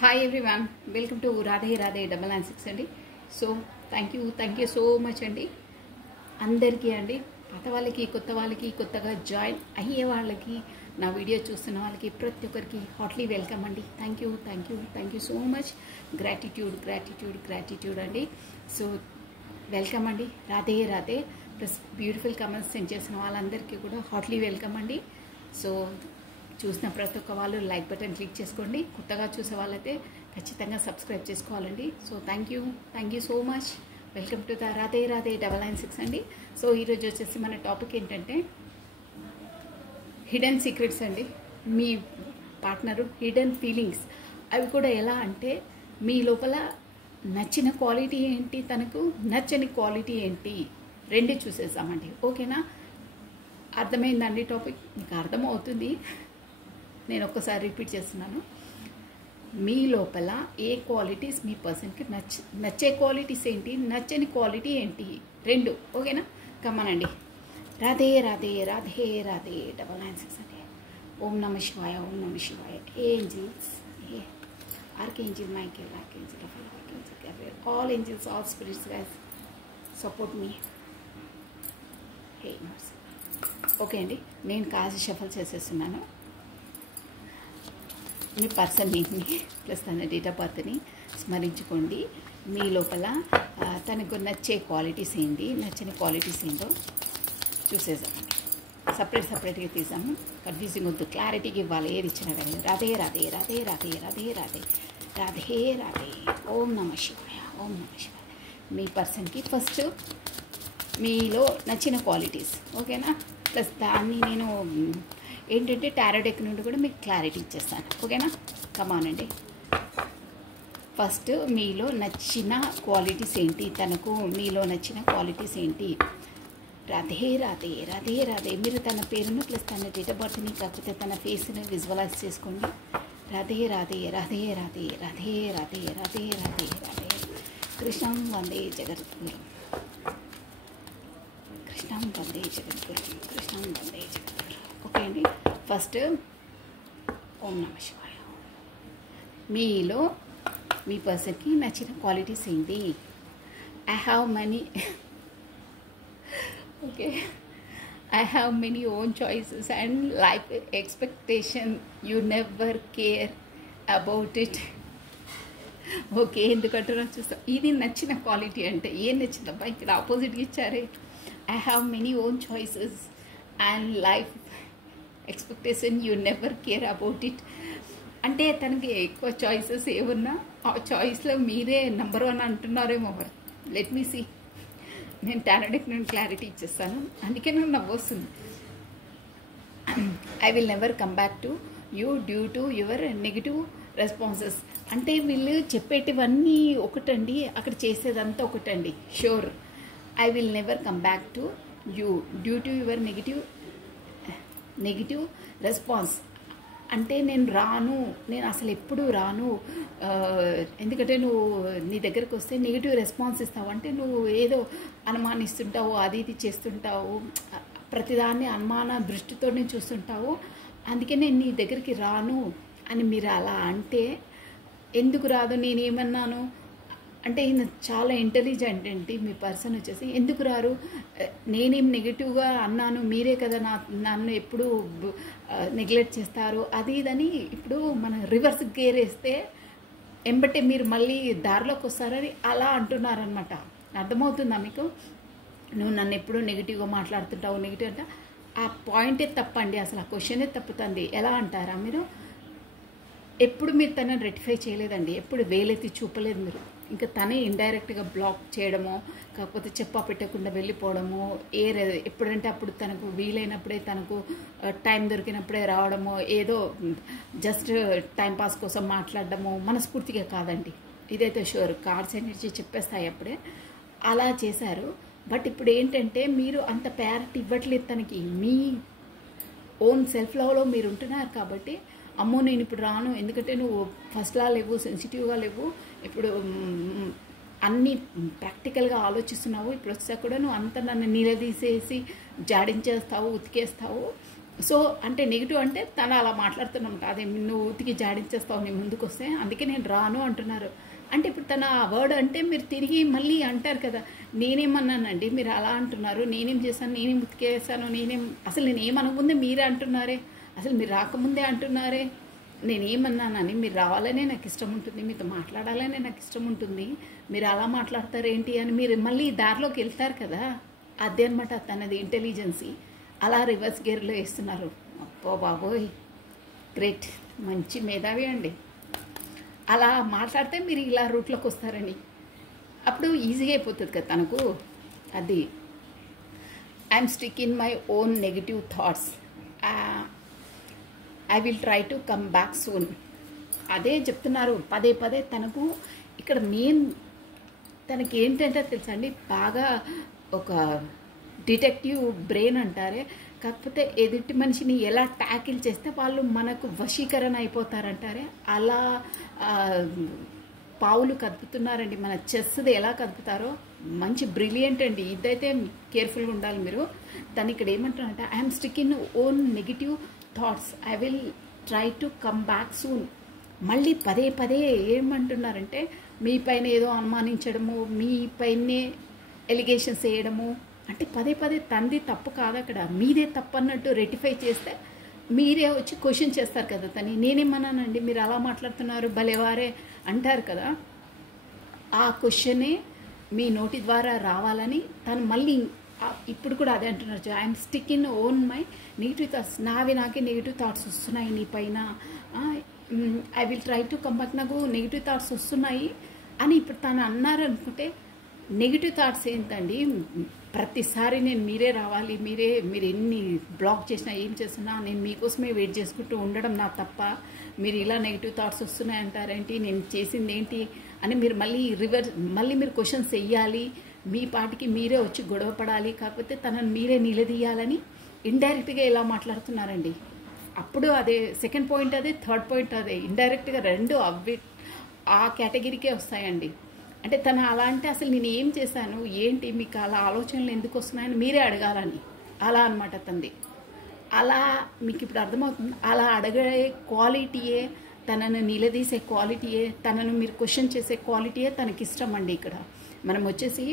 Hi everyone, welcome to Radhe Radhe 996 అండి. So thank you so much అండి అందరికీ అండి. పాత వాళ్ళకి, కొత్త వాళ్ళకి, కొత్తగా జాయిన్ అయ్యే వాళ్ళకి, నా వీడియో చూస్తున్న వాళ్ళకి, ప్రతి ఒక్కరికి హార్ట్లీ వెల్కమ్ అండి. Thank you so much. Gratitude అండి. సో వెల్కమ్ అండి. Radhe Radhe plus beautiful comments send చేసిన వాళ్ళందరికీ కూడా హార్ట్లీ వెల్కమ్ అండి. సో చూసిన ప్రతి ఒక్క వాళ్ళు లైక్ బటన్ క్లిక్ చేసుకోండి. కొత్తగా చూసే వాళ్ళైతే ఖచ్చితంగా సబ్స్క్రైబ్ చేసుకోవాలండి. So thank you so much. Welcome to the Radhe Radhe 996 అండి. సో ఈరోజు వచ్చేసి మన టాపిక్ ఏంటంటే హిడెన్ సీక్రెట్స్ అండి. మీ పార్ట్నరు హిడెన్ ఫీలింగ్స్, అవి కూడా ఎలా అంటే మీ లోపల నచ్చిన క్వాలిటీ ఏంటి, తనకు నచ్చని క్వాలిటీ ఏంటి, రెండు చూసేసామండి. ఓకేనా? అర్థమైందండి టాపిక్? మీకు అర్థమవుతుంది. నేను ఒక్కసారి రిపీట్ చేస్తున్నాను. మీ లోపల ఏ క్వాలిటీస్ మీ పర్సన్కి నచ్చే క్వాలిటీస్ ఏంటి, నచ్చని క్వాలిటీ ఏంటి, రెండు. ఓకేనా? కమానండి. రాధే రాధే 996 అండి. ఓం నమ శివాయ. Angels, archangel Michael, archangel Raphael, archangel Gabriel, all angels, all spirits guys, support me. Hey nurse. Okay అండి, నేను కాసి షఫల్ చేసేస్తున్నాను. మీ పర్సన్ నేమ్ని ప్లస్ తన డేట్ ఆఫ్ బర్త్ని స్మరించుకోండి. మీ లోపల తనకు నచ్చే క్వాలిటీస్ ఏంటి, నచ్చని క్వాలిటీస్ ఏంటో చూసేసామండి. సపరేట్గా తీసాము. కన్ఫ్యూజింగ్ వద్దు, క్లారిటీకి ఇవ్వాలి ఏది ఇచ్చినా కానీ. రాధే రాధే. ఓం నమ శివాయ. మీ పర్సన్కి ఫస్ట్ మీలో నచ్చిన క్వాలిటీస్. ఓకేనా? ప్లస్ దాన్ని నేను ఏంటంటే టారో డెక్ నుండి కూడా మీకు క్లారిటీ ఇచ్చేస్తాను. ఓకేనా? కమానండి. ఫస్ట్ మీలో నచ్చిన క్వాలిటీస్ ఏంటి, తనకు మీలో నచ్చిన క్వాలిటీస్ ఏంటి. రాధే రాధే. మీరు తన పేరును ప్లస్ తన డేట్ ఆఫ్ బర్త్ని, కాకపోతే తన ఫేస్ని విజువలైజ్ చేసుకోండి. రాధే. కృష్ణం వందే జగద్గురు. ఓకే అండి. ఫస్ట్ ఓం నమ శివాయ. మీలో మీ పర్సన్కి నచ్చిన క్వాలిటీస్ ఏంటి? I have many own choices and life expectation. You never care about it. Okay, ఎందుకంటారో చూస్తాం. ఇది నచ్చిన క్వాలిటీ అంటే ఏం నచ్చిందబ్బా? ఇక్కడ ఆపోజిట్గా ఇచ్చారే. I have many own choices and life expectation, you never care about it. అంటే తనకి ఎక్కువ చాయిసెస్ ఏమన్నా ఆ చాయిస్లో మీరే నెంబర్ 1 అంటున్నారేమో. మరి లెట్ మీ సీ. నేను టారోడెక్ నేను క్లారిటీ ఇచ్చేస్తాను, అందుకే నాకు నవ్వు వస్తుంది. I will never come back to you due to your negative responses. అంటే వీళ్ళు చెప్పేటివన్నీ ఒకటండి, అక్కడ చేసేదంతా ఒకటండి. Sure. I will never come back to you due to your negative response. అంటే నేను అసలు ఎప్పుడు రాను, ఎందుకంటే నువ్వు నీ దగ్గరకు వస్తే నెగిటివ్ రెస్పాన్స్ ఇస్తావు. అంటే నువ్వు ఏదో అనుమానిస్తుంటావు, అది ఇది చేస్తుంటావు, ప్రతిదాన్ని అనుమాన దృష్టితో చూస్తుంటావు. అందుకే నేను నీ దగ్గరికి రాను అని మీరు అలా అంటే, ఎందుకు రాదు, నేనేమన్నాను అంటే ఈయన చాలా ఇంటెలిజెంట్ అండి. మీ పర్సన్ వచ్చేసి ఎందుకు రారు, నేనేం నెగిటివ్గా అన్నాను, మీరే కదా నన్ను ఎప్పుడు నెగ్లెక్ట్ చేస్తారు, అది ఇదని. ఇప్పుడు మనం రివర్స్ గేర్ వేస్తే ఎంబటే మీరు మళ్ళీ దారిలోకి వస్తారని అలా అంటున్నారనమాట. అర్థమవుతుందా మీకు? నువ్వు నన్ను ఎప్పుడు నెగిటివ్గా మాట్లాడుతుంటావు, నెగిటివ్ అంటే ఆ పాయింటే తప్పండి. అసలు ఆ క్వశ్చనే తప్పుతుంది. ఎలా అంటారా మీరు? ఎప్పుడు మీరు తనని రెక్టిఫై చేయలేదండి, ఎప్పుడు వేలెత్తి చూపలేదు మీరు. ఇంకా తనే ఇండైరెక్ట్గా బ్లాక్ చేయడమో, కాకపోతే చెప్పా పెట్టకుండా వెళ్ళిపోవడమో, ఎప్పుడంటే అప్పుడు తనకు వీలైనప్పుడే, తనకు టైం దొరికినప్పుడే రావడమో, ఏదో జస్ట్ టైంపాస్ కోసం మాట్లాడడమో మనస్ఫూర్తిగా కాదండి. ఇదైతే షూర్. కార్డ్స్ ఎనర్జీ చెప్పేస్తాయి అప్పుడే. అలా చేశారు. బట్ ఇప్పుడు ఏంటంటే మీరు అంత ప్రయారిటీ ఇవ్వట్లేదు తనకి. మీ ఓన్ సెల్ఫ్ లవ్లో మీరు ఉంటున్నారు కాబట్టి, అమ్మో నేను ఇప్పుడు రాను, ఎందుకంటే నువ్వు ఫస్ట్లా లేవు, సెన్సిటివ్గా లేవు, ఇప్పుడు అన్నీ ప్రాక్టికల్గా ఆలోచిస్తున్నావు, ఇప్పుడు వచ్చా కూడా నువ్వు అంత నన్ను నిలదీసేసి జాడించేస్తావు, ఉతికేస్తావు, సో అంటే నెగిటివ్ అంటే తను అలా మాట్లాడుతున్నమాట, అదే నువ్వు ఉతికి జాడించేస్తావు నీ ముందుకు వస్తే, అందుకే నేను రాను అంటున్నారు. అంటే ఇప్పుడు తన ఆ వర్డ్ అంటే మీరు తిరిగి మళ్ళీ అంటారు కదా, నేనేమన్నానండి మీరు అలా అంటున్నారు, నేనేం చేశాను, నేనేం ఉతికేసాను, అసలు నేనేమనకముందే మీరే అంటున్నారే, అసలు మీరు రాకముందే అంటున్నారే నేనేమన్నానని. మీరు రావాలనే నాకు ఇష్టం ఉంటుంది, మీతో మాట్లాడాలనే నాకు ఇష్టం ఉంటుంది, మీరు అలా మాట్లాడతారేంటి అని మీరు మళ్ళీ దారిలోకి వెళ్తారు కదా. అదే అనమాట తనది ఇంటెలిజెన్సీ. అలా రివర్స్ గేర్లో వేస్తున్నారు. అబ్బో బాబోయ్, గ్రేట్, మంచి మేధావి అండి. అలా మాట్లాడితే మీరు ఇలా రూట్లోకి వస్తారని అప్పుడు ఈజీగా అయిపోతుంది కదా తనకు. అది I'm stick in my own negative thoughts, I will try to come back soon. అదే చెప్తున్నారు పదే పదే. తనకు ఇక్కడ మెయిన్ తనకి ఏంటంటే తెలుసా అండి, బాగా ఒక డిటెక్టివ్ బ్రెయిన్ అంటారే, కాకపోతే ఎదుటి మనిషిని ఎలా ట్యాకిల్ చేస్తే వాళ్ళు మనకు వశీకరణ అయిపోతారంటారే, అలా పావులు కదుపుతున్నారండి. మన చెస్ది ఎలా కదుపుతారో మంచి బ్రిలియంట్ అండి. ఇదైతే కేర్ఫుల్గా ఉండాలి మీరు. తను ఇక్కడ ఏమంటారంటే I'm stick in own negative thoughts, I will try to come back soon. మళ్ళీ పదే పదే ఏమంటున్నారంటే మీ పైన ఏదో అనుమానించడము, మీ పైనే ఎలిగేషన్స్ వేయడము, అంటే పదే పదే తంది తప్పు కాదు అక్కడ, మీదే తప్పు అన్నట్టు రెటిఫై చేస్తే మీరే వచ్చి క్వశ్చన్ చేస్తారు కదా తని. నేనేమన్నానండి మీరు అలా మాట్లాడుతున్నారు భలేవారే అంటారు కదా, ఆ క్వశ్చనే మీ నోటి ద్వారా రావాలని తను మళ్ళీ ఇప్పుడు కూడా అదే అంటున్నారు. I'm stick in own my negative thoughts, నాకే నెగిటివ్ థాట్స్ వస్తున్నాయి నీ పైన, I will try to come back, నాకు నెగిటివ్ థాట్స్ వస్తున్నాయి అని ఇప్పుడు తను అన్నారనుకుంటే, నెగిటివ్ థాట్స్ ఏంటండి, ప్రతిసారి నేను మీరే రావాలి, మీరు ఎన్ని బ్లాక్ చేసినా ఏం చేసినా నేను మీకోసమే వెయిట్ చేసుకుంటూ ఉండడం నా తప్ప, మీరు ఇలా నెగిటివ్ థాట్స్ వస్తున్నాయి అంటారేంటి, నేను చేసింది ఏంటి అని మీరు మళ్ళీ మీరు క్వశ్చన్స్ వెయ్యాలి, మీ పాటికి మీరే వచ్చి గొడవ పడాలి, కాకపోతే తనను మీరే నిలదీయాలని ఇండైరెక్ట్గా ఇలా మాట్లాడుతున్నారండి. అప్పుడు అదే సెకండ్ పాయింట్ అదే, థర్డ్ పాయింట్ అదే, ఇండైరెక్ట్గా రెండు ఆ కేటగిరీకే వస్తాయండి. అంటే తను అలా అంటే అసలు నేను ఏం చేశాను ఏంటి మీకు అలా ఆలోచనలు ఎందుకు వస్తున్నాయని మీరే అడగాలని, అలా అనమాట తంది. అలా మీకు ఇప్పుడు అర్థమవుతుంది. అలా అడగే క్వాలిటీయే, తనను నిలదీసే క్వాలిటీయే, తనను మీరు క్వశ్చన్ చేసే క్వాలిటీయే తనకి ఇష్టం అండి. ఇక్కడ మనం వచ్చేసి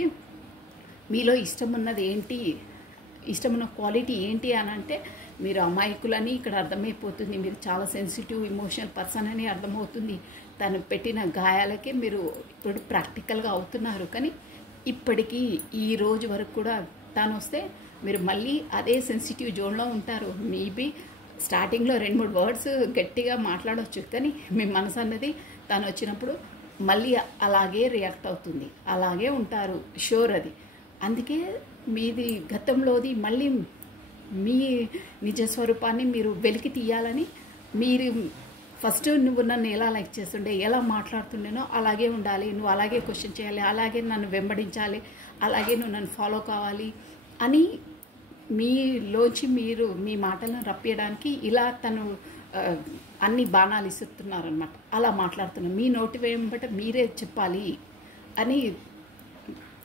మీలో ఇష్టం ఉన్నది ఏంటి, ఇష్టమున్న క్వాలిటీ ఏంటి అని అంటే మీరు అమాయకులని ఇక్కడ అర్థమైపోతుంది, మీరు చాలా సెన్సిటివ్ ఇమోషనల్ పర్సన్ అని అర్థమవుతుంది. తను పెట్టిన గాయాలకే మీరు ఇప్పుడు ప్రాక్టికల్గా అవుతున్నారు. కానీ ఇప్పటికీ ఈ రోజు వరకు కూడా తను వస్తే మీరు మళ్ళీ అదే సెన్సిటివ్ జోన్లో ఉంటారు. మేబీ స్టార్టింగ్లో 2-3 వర్డ్స్ గట్టిగా మాట్లాడవచ్చు, కానీ మీ మనసు అన్నది తను వచ్చినప్పుడు మళ్ళీ అలాగే రియాక్ట్ అవుతుంది, అలాగే ఉంటారు, షూర్ అది. అందుకే మీది గతంలోది మళ్ళీ మీ నిజస్వరూపాన్ని మీరు వెలికి తీయాలని, మీరు ఫస్ట్ నువ్వు నన్ను ఎలా లైక్ చేస్తుండే, ఎలా మాట్లాడుతుండేనో అలాగే ఉండాలి, నువ్వు అలాగే క్వశ్చన్ చేయాలి, అలాగే నన్ను వెంబడించాలి, అలాగే నువ్వు నన్ను ఫాలో కావాలి అని మీలోంచి మీరు మీ మాటలను రప్పియడానికి ఇలా తను అన్ని బాణాలు ఇస్తున్నారనమాట. అలా మాట్లాడుతున్నాను, మీ నోటి వెంబట మీరే చెప్పాలి అని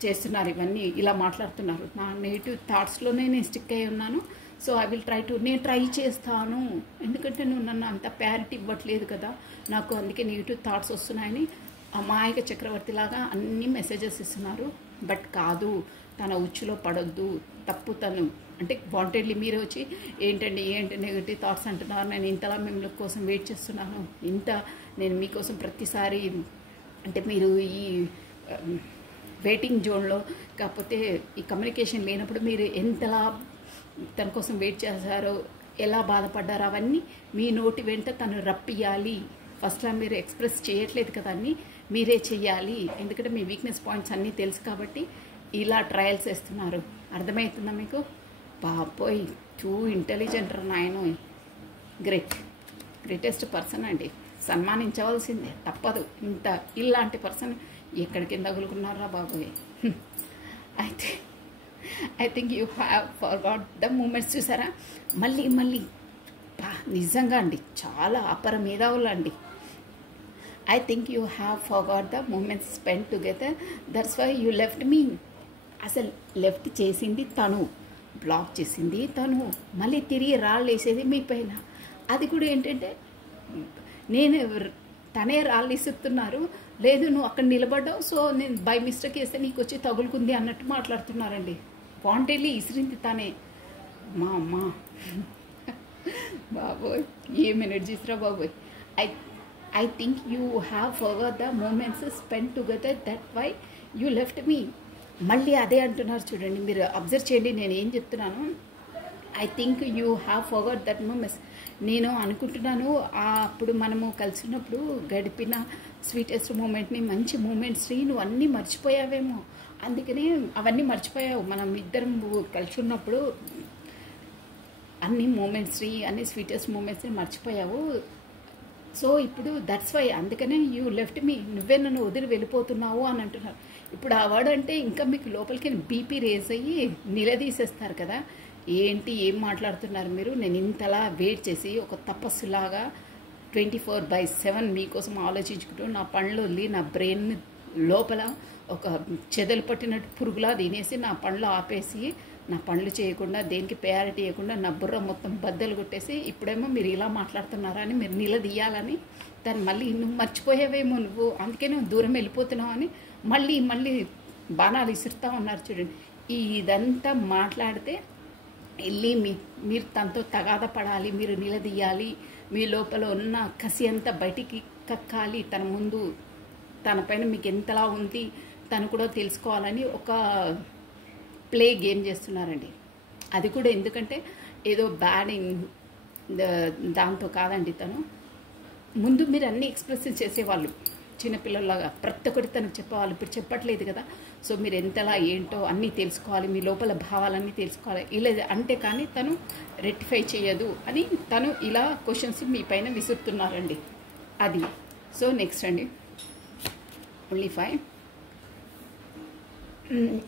చేస్తున్నారు. ఇవన్నీ ఇలా మాట్లాడుతున్నారు. నా నెగిటివ్ థాట్స్లోనే నేను స్టిక్ అయి ఉన్నాను. So I will try to, నేను ట్రై చేస్తాను, ఎందుకంటే నువ్వు నన్ను అంత ప్యారిటీ ఇవ్వట్లేదు కదా నాకు, అందుకే నెగిటివ్ థాట్స్ వస్తున్నాయని అమాయక చక్రవర్తిలాగా అన్ని మెసేజెస్ ఇస్తున్నారు. బట్ కాదు, తన ఉచ్చులో పడొద్దు, తప్పు తను అంటే వాంటెడ్లీ మీరే వచ్చి ఏంటి నెగిటివ్ థాట్స్ అంటున్నారు, నేను ఇంతలా మిమ్మల్ని కోసం వెయిట్ చేస్తున్నాను, నేను మీకోసం ప్రతిసారి అంటే మీరు ఈ వెయిటింగ్ జోన్లో కాకపోతే ఈ కమ్యూనికేషన్ లేనప్పుడు మీరు ఎంతలా తన కోసం వెయిట్ చేశారో, ఎలా బాధపడ్డారో అవన్నీ మీ నోటి వెంట తను రప్పియాలి. ఫస్ట్ టైం మీరు ఎక్స్ప్రెస్ చేయట్లేదు కదా, అన్నీ మీరే చెయ్యాలి, ఎందుకంటే మీ వీక్నెస్ పాయింట్స్ అన్నీ తెలుసు కాబట్టి ఇలా ట్రయల్స్ వేస్తున్నారు. అర్థమవుతుందా మీకు? బాబోయ్, టూ ఇంటెలిజెంట్ నాయనో, గ్రేటెస్ట్ పర్సన్ అండి, సన్మానించవలసిందే, తప్పదు. ఇలాంటి పర్సన్ ఎక్కడికి తగులుకున్నారా బాబోయ్. అయితే I think you have forgot the moments. చూసారా మళ్ళీ నిజంగా అండి చాలా అపర మేధావులు అండి. I think you have forgot the moments spend together, that's why you left me. అసలు లెఫ్ట్ చేసింది తను, బ్లాక్ చేసింది తను, మళ్ళీ తిరిగి రాళ్ళు వేసేది మీ పైన. అది కూడా ఏంటంటే నేను తనే రాళ్ళు ఇస్తున్నారు, లేదు నువ్వు అక్కడ నిలబడ్డావు సో నేను బై మిస్టేక్ వేస్తే నీకు వచ్చి తగులుకుంది అన్నట్టు మాట్లాడుతున్నారండి. వాంటెడ్లీ ఇసిరింది తనే. మా అమ్మ బాబోయ్ ఏం ఎనర్జీస్ రా బాబోయ్. I think you have forgot the moments spend together, that why you left me. మళ్ళీ అదే అంటున్నారు చూడండి, మీరు అబ్జర్వ్ చేయండి నేను ఏం చెప్తున్నాను. I think you have forgot that moments. నేను అనుకుంటున్నాను అప్పుడు మనము కలిసినప్పుడు గడిపిన స్వీటెస్ట్ మూమెంట్ని, మంచి మూమెంట్స్ని నువ్వు అన్నీ మర్చిపోయావేమో, అందుకనే అవన్నీ మర్చిపోయావు. మనం ఇద్దరం కలిసి ఉన్నప్పుడు అన్ని మూమెంట్స్ని, అన్ని స్వీటెస్ట్ మూమెంట్స్ని మర్చిపోయావు. సో ఇప్పుడు దట్స్ వై, అందుకనే యూ లెఫ్ట్ మీ, నువ్వే నన్ను వదిలి వెళ్ళిపోతున్నావు అని అంటున్నారు. ఇప్పుడు ఆ వర్డ్ అంటే ఇంకా మీకు లోపలికి బీపీ రేజ్ అయ్యి నిలదీసేస్తారు కదా, ఏంటి ఏం మాట్లాడుతున్నారు మీరు, నేను ఇంతలా వెయిట్ చేసి ఒక తపస్సులాగా 24/7 మీకోసం ఆలోచించుకుంటూ నా పనులు వదిలి నా బ్రెయిన్ లోపల ఒక చెదలు పట్టినట్టు పురుగులా తినేసి నా పనులు ఆపేసి నా పనులు చేయకుండా దేనికి ప్రయారిటీ ఇవ్వకుండా నా బుర్ర మొత్తం బద్దలు కొట్టేసి ఇప్పుడేమో మీరు ఇలా మాట్లాడుతున్నారా అని మీరు నిలదీయాలని దాన్ని మళ్ళీ నువ్వు మర్చిపోయావేమో, నువ్వు అందుకే నువ్వు దూరం వెళ్ళిపోతున్నావు అని మళ్ళీ బాణాలు ఇసురుతూ ఉన్నారు చూడండి. ఇదంతా మాట్లాడితే వెళ్ళి మీరు తనతో తగాద పడాలి, మీరు నిలదీయాలి, మీ లోపల ఉన్న కసి అంతా బయటికి కక్కాలి, తన ముందు తన పైన మీకు ఎంతలా ఉంది తను కూడా తెలుసుకోవాలని ఒక ప్లే గేమ్ చేస్తున్నారండి. అది కూడా ఎందుకంటే ఏదో బ్యాడింగ్ దాంతో కాదండి. తను ముందు మీరు అన్నీ ఎక్స్ప్రెస్ చేసేవాళ్ళు చిన్నపిల్లలాగా, ప్రతి ఒక్కటి తనకు చెప్పేవాళ్ళు. ఇప్పుడు చెప్పట్లేదు కదా, సో మీరు ఎంతలా ఏంటో అన్నీ తెలుసుకోవాలి, మీ లోపల భావాలన్నీ తెలుసుకోవాలి, ఇలా అంటే కానీ తను రెక్టిఫై చేయదు అని తను ఇలా క్వశ్చన్స్ మీ పైన విసురుతున్నారండి. అది సో నెక్స్ట్ అండి, only 5.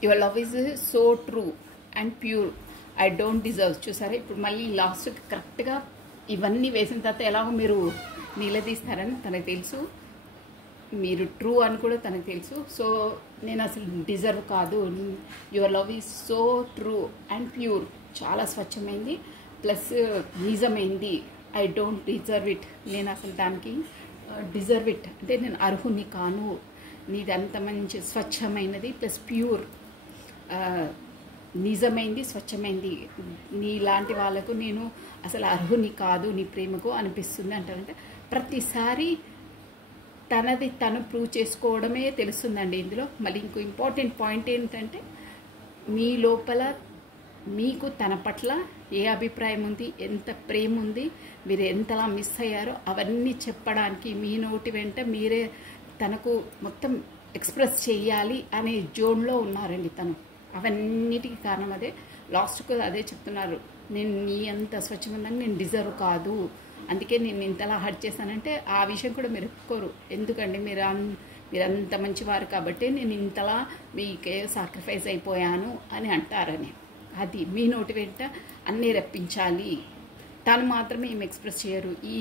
Your love is so true and pure, I don't deserve. చూసారా ఇప్పుడు మళ్ళీ లాస్ట్కి కరెక్ట్గా ఇవన్నీ వేసిన తర్వాత ఎలాగో మీరు నిలదీస్తారని తనకు తెలుసు, మీరు ట్రూ అని కూడా తనకు తెలుసు. సో నేను అసలు డిజర్వ్ కాదు, your love is so true and pure, చాలా స్వచ్ఛమైంది ప్లస్ నిజమైంది. ఐ డోంట్ డిజర్వ్ ఇట్, నేను అసలు దానికి డిజర్వ్ ఇట్ అంటే నేను అర్హుని కాను. నీది అంత మంచి స్వచ్ఛమైనది ప్లస్ ప్యూర్, నిజమైంది, స్వచ్ఛమైంది, నీలాంటి వాళ్ళకు నేను అసలు అర్హుని కాదు నీ ప్రేమకు అనిపిస్తుంది అంటారంటే ప్రతిసారి తనది తను ప్రూవ్ చేసుకోవడమే తెలుస్తుందండి ఇందులో. మళ్ళీ ఇంకో ఇంపార్టెంట్ పాయింట్ ఏంటంటే మీ లోపల మీకు తన పట్ల ఏ అభిప్రాయం ఉంది, ఎంత ప్రేమ ఉంది, మీరు ఎంతలా మిస్ అయ్యారో అవన్నీ చెప్పడానికి మీ నోటి వెంట మీరే తనకు మొత్తం ఎక్స్ప్రెస్ చేయాలి అనే జోన్లో ఉన్నారండి తను. అవన్నిటికీ కారణం అదే. లాస్ట్కు అదే చెప్తున్నారు, నేను నీ అంత స్వచ్ఛమందంగా నేను డిజర్వ్ కాదు, అందుకే నేను ఇంతలా హర్ట్ చేశానంటే ఆ విషయం కూడా మీరు ఒప్పుకోరు. ఎందుకండి మీరు అంత మంచివారు కాబట్టి నేను ఇంతలా మీకే సాక్రిఫైస్ అయిపోయాను అని అంటారని. అది మీ నోటి వెంట అన్నీ రప్పించాలి, తను మాత్రమే ఏం ఎక్స్ప్రెస్ చేయరు. ఈ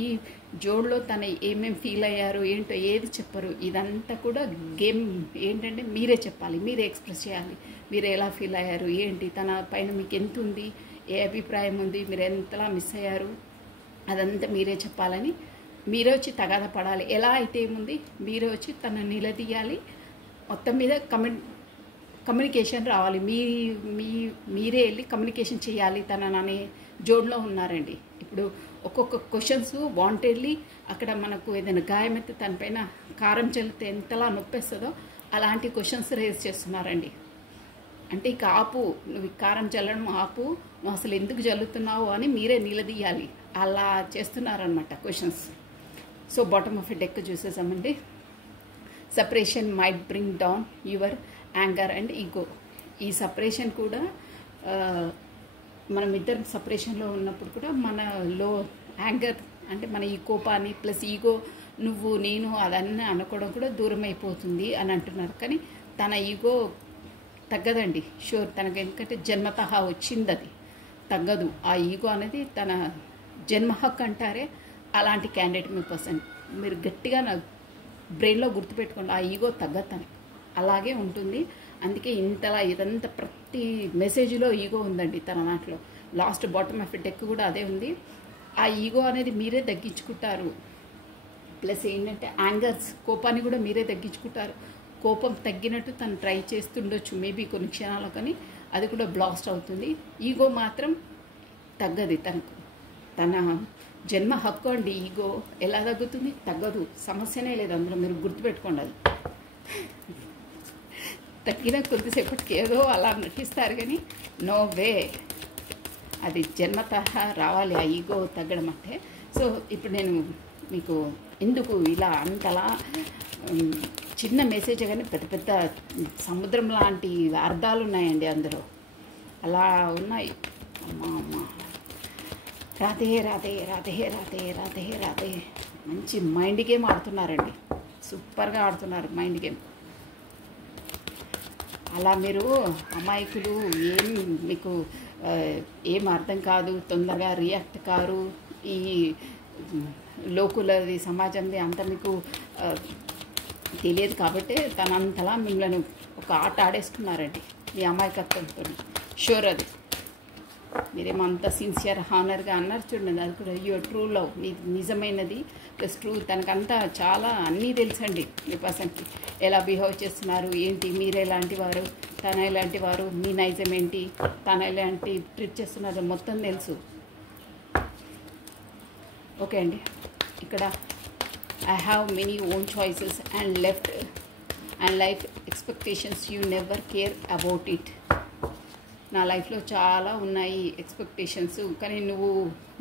జోడ్లో తను ఏమేమి ఫీల్ అయ్యారు ఏంటో ఏది చెప్పరు. ఇదంతా కూడా గేమ్ ఏంటంటే మీరే చెప్పాలి, మీరే ఎక్స్ప్రెస్ చేయాలి, మీరు ఎలా ఫీల్ అయ్యారు ఏంటి, తన పైన మీకు ఎంత ఉంది, ఏ అభిప్రాయం ఉంది, మీరు ఎంతలా మిస్ అయ్యారు అదంతా మీరే చెప్పాలని మీరే వచ్చి తగాద పడాలి. ఎలా అయితే ఏముంది మీరే వచ్చి తను నిలదీయాలి, మొత్తం మీద కమ్యూనికేషన్ రావాలి, మీరే వెళ్ళి కమ్యూనికేషన్ చేయాలి తనని అనే జోన్లో ఉన్నారండి. ఇప్పుడు ఒక్కొక్క క్వశ్చన్స్ వాంటెడ్లీ అక్కడ మనకు ఏదైనా గాయమైతే తనపైన కారం చల్లితే ఎంతలా నొప్పేస్తుందో అలాంటి క్వశ్చన్స్ రేజ్ చేస్తున్నారండి. అంటే ఇక ఆపు, నువ్వు కారం చల్లడం ఆపు, నువ్వు అసలు ఎందుకు జల్లుతున్నావు అని మీరే నిలదీయాలి, అలా చేస్తున్నారనమాట questions. So bottom of a deck చూసేసామండి. Separation might bring down your anger and ego. ఈ సపరేషన్ కూడా మనం ఇద్దరు సపరేషన్లో ఉన్నప్పుడు కూడా మనలో యాంగర్ అంటే మన ఈ కోపాన్ని ప్లస్ ఈగో నువ్వు నేను అదన్నీ అనుకోవడం కూడా దూరం అయిపోతుంది అని అంటున్నారు. కానీ తన ఈగో తగ్గదండి, షూర్. తనకు ఎందుకంటే జన్మతః వచ్చింది, అది తగ్గదు. ఆ ఈగో అనేది తన జన్మ హక్కు అంటారే, అలాంటి క్యాండిడేట్ మీ పర్సన్ మీరు గట్టిగా నా బ్రెయిన్లో గుర్తుపెట్టుకోండి. ఆ ఈగో తగ్గదు, తనకి అలాగే ఉంటుంది. అందుకే ఇంతలా ఇదంతా ప్రతి మెసేజ్లో ఈగో ఉందండి తన దాంట్లో. లాస్ట్ బాటమ్ ఆఫ్ డెక్ కూడా అదే ఉంది. ఆ ఈగో అనేది మీరే తగ్గించుకుంటారు. ప్లస్ ఏంటంటే యాంగర్స్, కోపాన్ని కూడా మీరే తగ్గించుకుంటారు. కోపం తగ్గినట్టు తను ట్రై చేస్తుండొచ్చు మేబీ కొన్ని క్షణాలు, కానీ అది కూడా బ్లాస్ట్ అవుతుంది. ఈగో మాత్రం తగ్గది తనకు. తన జన్మ హక్కు అండి ఈగో. ఎలా తగ్గుతుంది? తగ్గదు. సమస్యనే లేదు అందులో, మీరు గుర్తుపెట్టుకోండి. అది తగ్గిన కొద్దిసేపటికి ఏదో అలా నటిస్తారు, కానీ నో వే, అది జన్మతః రావాలి ఆ ఈగో తగ్గడం అంటే. సో ఇప్పుడు నేను మీకు ఎందుకు ఇలా అంతలా చిన్న మెసేజ్ కానీ పెద్ద పెద్ద సముద్రం లాంటి అర్థాలు ఉన్నాయండి అందులో, అలా ఉన్నాయి. అమ్మా అమ్మ, రాధే రాధే రాధే రాధే రాధే రాధే. మంచి మైండ్ గేమ్ ఆడుతున్నారండి, సూపర్గా ఆడుతున్నారు మైండ్ గేమ్. అలా మీరు అమాయకులు, ఏం మీకు ఏం అర్థం కాదు, తొందరగా రియాక్ట్ కారు, ఈ లోకులది సమాజంది అంత మీకు తెలియదు కాబట్టి తనంతలా మిమ్మల్ని ఒక ఆట ఆడేసుకున్నారండి మీ అమాయకత్వంతో. షూర్ అది మీరేమో అంత సిన్సియర్ హానర్గా అన్నారు చూడండి, అది కూడా యువర్ ట్రూ లవ్, నిజమైనది ప్లస్ ట్రూ. తనకంతా చాలా అన్నీ తెలుసండి మీ పర్సన్కి, ఎలా బిహేవ్ చేస్తున్నారు ఏంటి, మీరు ఎలాంటి వారు, తన ఎలాంటి వారు, మీ నైజం ఏంటి, తన ఎలాంటి ట్రీట్ చేస్తున్నారు మొత్తం తెలుసు. ఓకే అండి, ఇక్కడ I have many own choices and life expectations, you never care about it. నా లైఫ్లో చాలా ఉన్నాయి ఎక్స్పెక్టేషన్స్, కానీ నువ్వు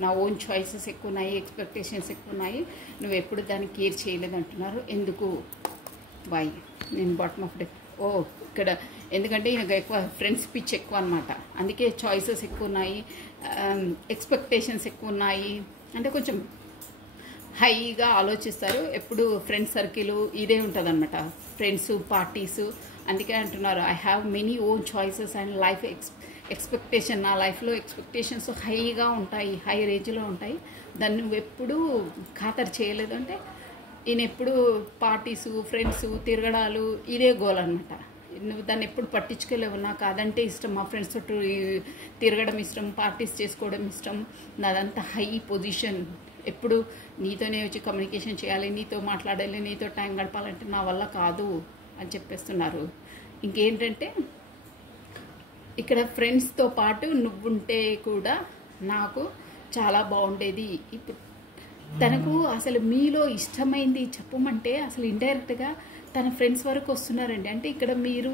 నా ఓన్ చాయిసెస్ ఎక్కువ ఉన్నాయి, ఎక్స్పెక్టేషన్స్ ఎక్కువ ఉన్నాయి, నువ్వు ఎప్పుడు దాన్ని కేర్ చేయలేదు అంటున్నారు. ఎందుకు? వై? నేను బాటమ్ ఆఫ్ డెక్. ఇక్కడ ఎందుకంటే ఈయనకు ఎక్కువ ఫ్రెండ్స్ పిచ్ ఎక్కువ అనమాట, అందుకే చాయిసెస్ ఎక్కువ ఉన్నాయి, ఎక్స్పెక్టేషన్స్ ఎక్కువ ఉన్నాయి. అంటే కొంచెం హైగా ఆలోచిస్తారు ఎప్పుడు, ఫ్రెండ్స్ సర్కిల్ ఇదే ఉంటుంది అనమాట, ఫ్రెండ్స్ పార్టీసు. అందుకే అంటున్నారు I have many own choices and life expectation. నా లైఫ్లో ఎక్స్పెక్టేషన్స్ హైగా ఉంటాయి, హై రేంజ్లో ఉంటాయి, దాన్ని నువ్వు ఎప్పుడూ ఖాతరు చేయలేదు. అంటే ఈయన ఎప్పుడు పార్టీసు, ఫ్రెండ్స్, తిరగడాలు ఇదే గోల్ అనమాట. నువ్వు దాన్ని ఎప్పుడు పట్టించుకోలేవు. నాకు అదంటే ఇష్టం, మా ఫ్రెండ్స్ చుట్టూ తిరగడం ఇష్టం, పార్టీస్ చేసుకోవడం ఇష్టం, నాదంతా హై పొజిషన్, ఎప్పుడు నీతోనే వచ్చి కమ్యూనికేషన్ చేయాలి, నీతో మాట్లాడాలి, నీతో టైం గడపాలంటే నా వల్ల కాదు అని చెప్పేస్తున్నారు. ఇంకేంటంటే ఇక్కడ ఫ్రెండ్స్తో పాటు నువ్వుంటే కూడా నాకు చాలా బాగుండేది. ఇప్పుడు తనకు అసలు మీలో ఇష్టమైంది చెప్పమంటే అసలు ఇండైరెక్ట్గా తన ఫ్రెండ్స్ వరకు వస్తున్నారండి. అంటే ఇక్కడ మీరు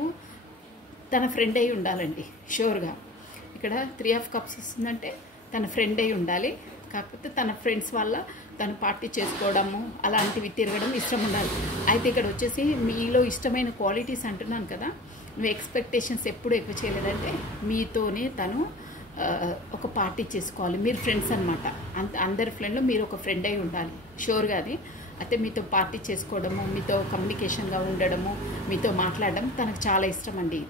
తన ఫ్రెండ్ అయి ఉండాలండి షూర్గా. ఇక్కడ 3 ఆఫ్ కప్స్ వస్తుందంటే తన ఫ్రెండ్ అయి ఉండాలి. కాకపోతే తన ఫ్రెండ్స్ వల్ల తను పార్టీ చేసుకోవడము, అలాంటివి తిరగడం ఇష్టం ఉండాలి. అయితే ఇక్కడ వచ్చేసి మీలో ఇష్టమైన క్వాలిటీస్ అంటున్నాను కదా, నువ్వు ఎక్స్పెక్టేషన్స్ ఎప్పుడు ఎక్కువ చేయలేదంటే మీతోనే తను ఒక పార్టీ చేసుకోవాలి. మీరు ఫ్రెండ్స్ అనమాట, అందరి ఫ్రెండ్లో మీరు ఒక ఫ్రెండ్ అయి ఉండాలి షూర్గా. అది అయితే మీతో పార్టీ చేసుకోవడము, మీతో కమ్యూనికేషన్గా ఉండడము, మీతో మాట్లాడడం తనకు చాలా ఇష్టం అండి.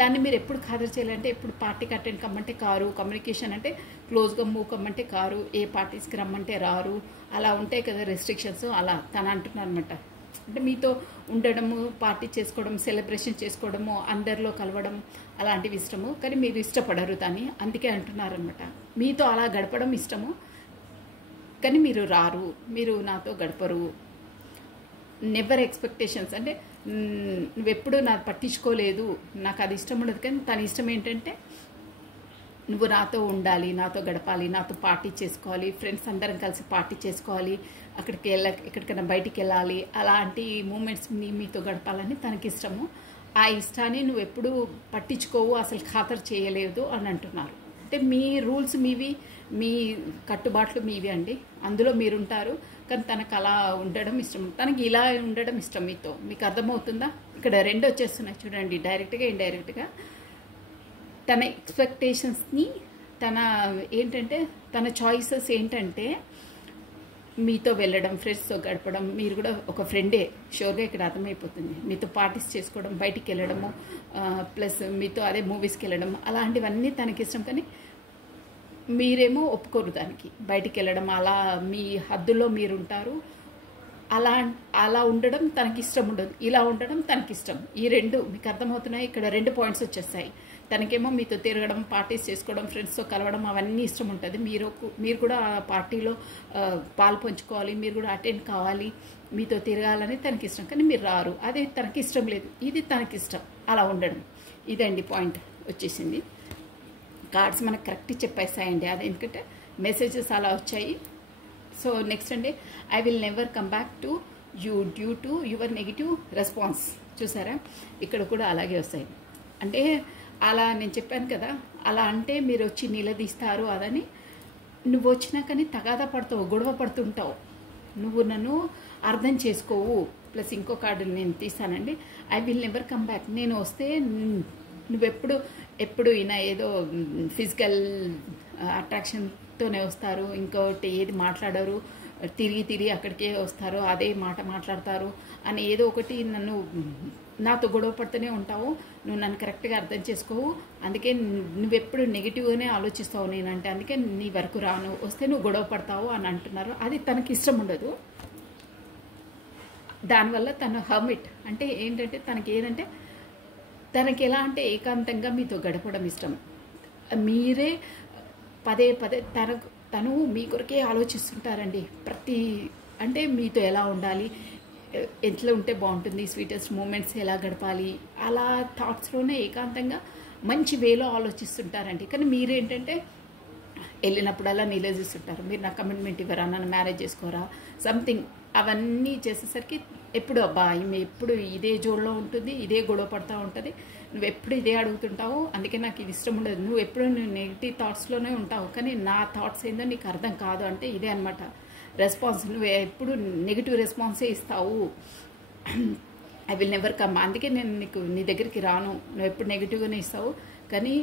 దాన్ని మీరు ఎప్పుడు ఖాదరు చేయాలంటే, ఎప్పుడు పార్టీకి అటెండ్ కమ్మంటే కారు, కమ్యూనికేషన్ అంటే క్లోజ్గా మూవ్ కమ్మంటే కారు, ఏ పార్టీస్కి రమ్మంటే రారు, అలా ఉంటాయి కదా రెస్ట్రిక్షన్స్. అలా తను అంటున్నారు అనమాట. అంటే మీతో ఉండడము, పార్టీ చేసుకోవడం, సెలబ్రేషన్ చేసుకోవడము, అందరిలో కలవడం అలాంటివి ఇష్టము, కానీ మీరు ఇష్టపడరు దాన్ని. అందుకే అంటున్నారనమాట మీతో అలా గడపడం ఇష్టము, కానీ మీరు రారు, మీరు నాతో గడపరు. నెవర్ ఎక్స్పెక్టేషన్స్ అంటే నువ్వెప్పుడు నాకు పట్టించుకోలేదు, నాకు అది ఇష్టం ఉండదు. కానీ తన ఇష్టం ఏంటంటే నువ్వు నాతో ఉండాలి, నాతో గడపాలి, నాతో పార్టీ చేసుకోవాలి, ఫ్రెండ్స్ అందరం కలిసి పార్టీ చేసుకోవాలి, అక్కడికి ఎక్కడికైనా బయటికి వెళ్ళాలి, అలాంటి మూమెంట్స్ మీతో గడపాలని తనకి ఇష్టము. ఆ ఇష్టాన్ని నువ్వు ఎప్పుడు పట్టించుకోవు, అసలు ఖాతరు చేయలేదు అని అంటున్నారు. అంటే మీ రూల్స్ మీవి, మీ కట్టుబాట్లు మీవి అండి, అందులో మీరుంటారు. కానీ తనకు అలా ఉండడం ఇష్టం, తనకి ఇలా ఉండడం ఇష్టం మీతో. మీకు అర్థమవుతుందా? ఇక్కడ 2 వచ్చేస్తున్నాయి చూడండి, డైరెక్ట్గా ఇండైరెక్ట్గా. తన ఎక్స్పెక్టేషన్స్ని, తన ఏంటంటే తన చాయిసెస్ ఏంటంటే మీతో వెళ్ళడం, ఫ్రెండ్స్తో గడపడం, మీరు కూడా ఒక ఫ్రెండే షూర్గా ఇక్కడ అర్థమైపోతుంది. మీతో పార్టీస్ చేసుకోవడం, బయటికి వెళ్ళడము, ప్లస్ మీతో అదే మూవీస్కి వెళ్ళడం, అలాంటివన్నీ తనకి ఇష్టం. కానీ మీరేమో ఒప్పుకోరు దానికి, బయటికి వెళ్ళడం, అలా మీ హద్దుల్లో మీరుంటారు. అలా అలా ఉండడం తనకి ఇష్టం ఉండదు, ఇలా ఉండడం తనకి ఇష్టం. ఈ రెండు మీకు అర్థమవుతున్నాయి. ఇక్కడ 2 పాయింట్స్ వచ్చేస్తాయి. తనకేమో మీతో తిరగడం, పార్టీస్ చేసుకోవడం, ఫ్రెండ్స్తో కలవడం అవన్నీ ఇష్టం ఉంటుంది. మీరు కూడా ఆ పార్టీలో పాలు పంచుకోవాలి, మీరు కూడా అటెండ్ కావాలి, మీతో తిరగాలని తనకి ఇష్టం. కానీ మీరు రారు, అది తనకి ఇష్టం లేదు, ఇది తనకి ఇష్టం, అలా ఉండడం. ఇదండి పాయింట్ వచ్చేసింది. కార్డ్స్ మనకు కరెక్ట్ చెప్పేస్తాయండి. అది ఎందుకంటే మెసేజెస్ అలా వచ్చాయి. సో నెక్స్ట్ అండి, I will never come back to you due to your negative response. చూసారా, ఇక్కడ కూడా అలాగే వస్తాయి. అంటే అలా నేను చెప్పాను కదా, అలా అంటే మీరు వచ్చి నిలదీస్తారు అదని. నువ్వు వచ్చినా కానీ తగాదా పడతావు, గొడవ పడుతుంటావు, నువ్వు నన్ను అర్థం చేసుకోవు. ప్లస్ ఇంకో కార్డు నేను తీస్తానండి. I will never come back. నేను వస్తే ఎప్పుడు ఈయన ఏదో ఫిజికల్ అట్రాక్షన్తోనే వస్తారు, ఇంకోటి ఏది మాట్లాడరు, తిరిగి అక్కడికే వస్తారు, అదే మాట మాట్లాడతారు అని ఏదో ఒకటి నన్ను నాతో గొడవ పడుతూనే ఉంటావు, నువ్వు నన్ను కరెక్ట్గా అర్థం చేసుకోవు, అందుకే నువ్వెప్పుడు నెగిటివ్గానే ఆలోచిస్తావు నేనంటే, అందుకే నీ వరకు రాను, వస్తే నువ్వు గొడవ పడతావు అని అంటున్నారు. అది తనకి ఇష్టం ఉండదు. దానివల్ల తను హర్మిట్. అంటే ఏంటంటే తనకి ఎలా అంటే ఏకాంతంగా మీతో గడపడం ఇష్టం. మీరే పదే తను మీ కొరకే ఆలోచిస్తుంటారండి. అంటే మీతో ఎలా ఉండాలి, ఎట్లా ఉంటే బాగుంటుంది, స్వీటెస్ట్ మూమెంట్స్ ఎలా గడపాలి, అలా థాట్స్లోనే ఏకాంతంగా మంచి వేలో ఆలోచిస్తుంటారండి. కానీ మీరేంటంటే వెళ్ళినప్పుడల్లా నిలదీస్తుంటారు. మీరు నాకు కమిట్మెంట్ ఇవ్వరా, నన్ను మ్యారేజ్ చేసుకోరా, సంథింగ్ అవన్నీ చేసేసరికి ఎప్పుడు అబ్బా ఈమె ఎప్పుడు ఇదే జోన్లో ఉంటుంది, ఇదే గొడవ పడుతూ ఉంటుంది, నువ్వు ఎప్పుడు ఇదే అడుగుతుంటావు, అందుకే నాకు ఇది ఇష్టం ఉండదు, నువ్వు ఎప్పుడు నెగిటివ్ థాట్స్లోనే ఉంటావు, కానీ నా థాట్స్ ఏందో నీకు అర్థం కాదు అంటే ఇదే అనమాట రెస్పాన్స్. నువ్వు ఎప్పుడు నెగిటివ్ రెస్పాన్సే ఇస్తావు. I will never come. అందుకే నేను నీ దగ్గరికి రాను, నువ్వు ఎప్పుడు నెగిటివ్గానే ఇస్తావు, కానీ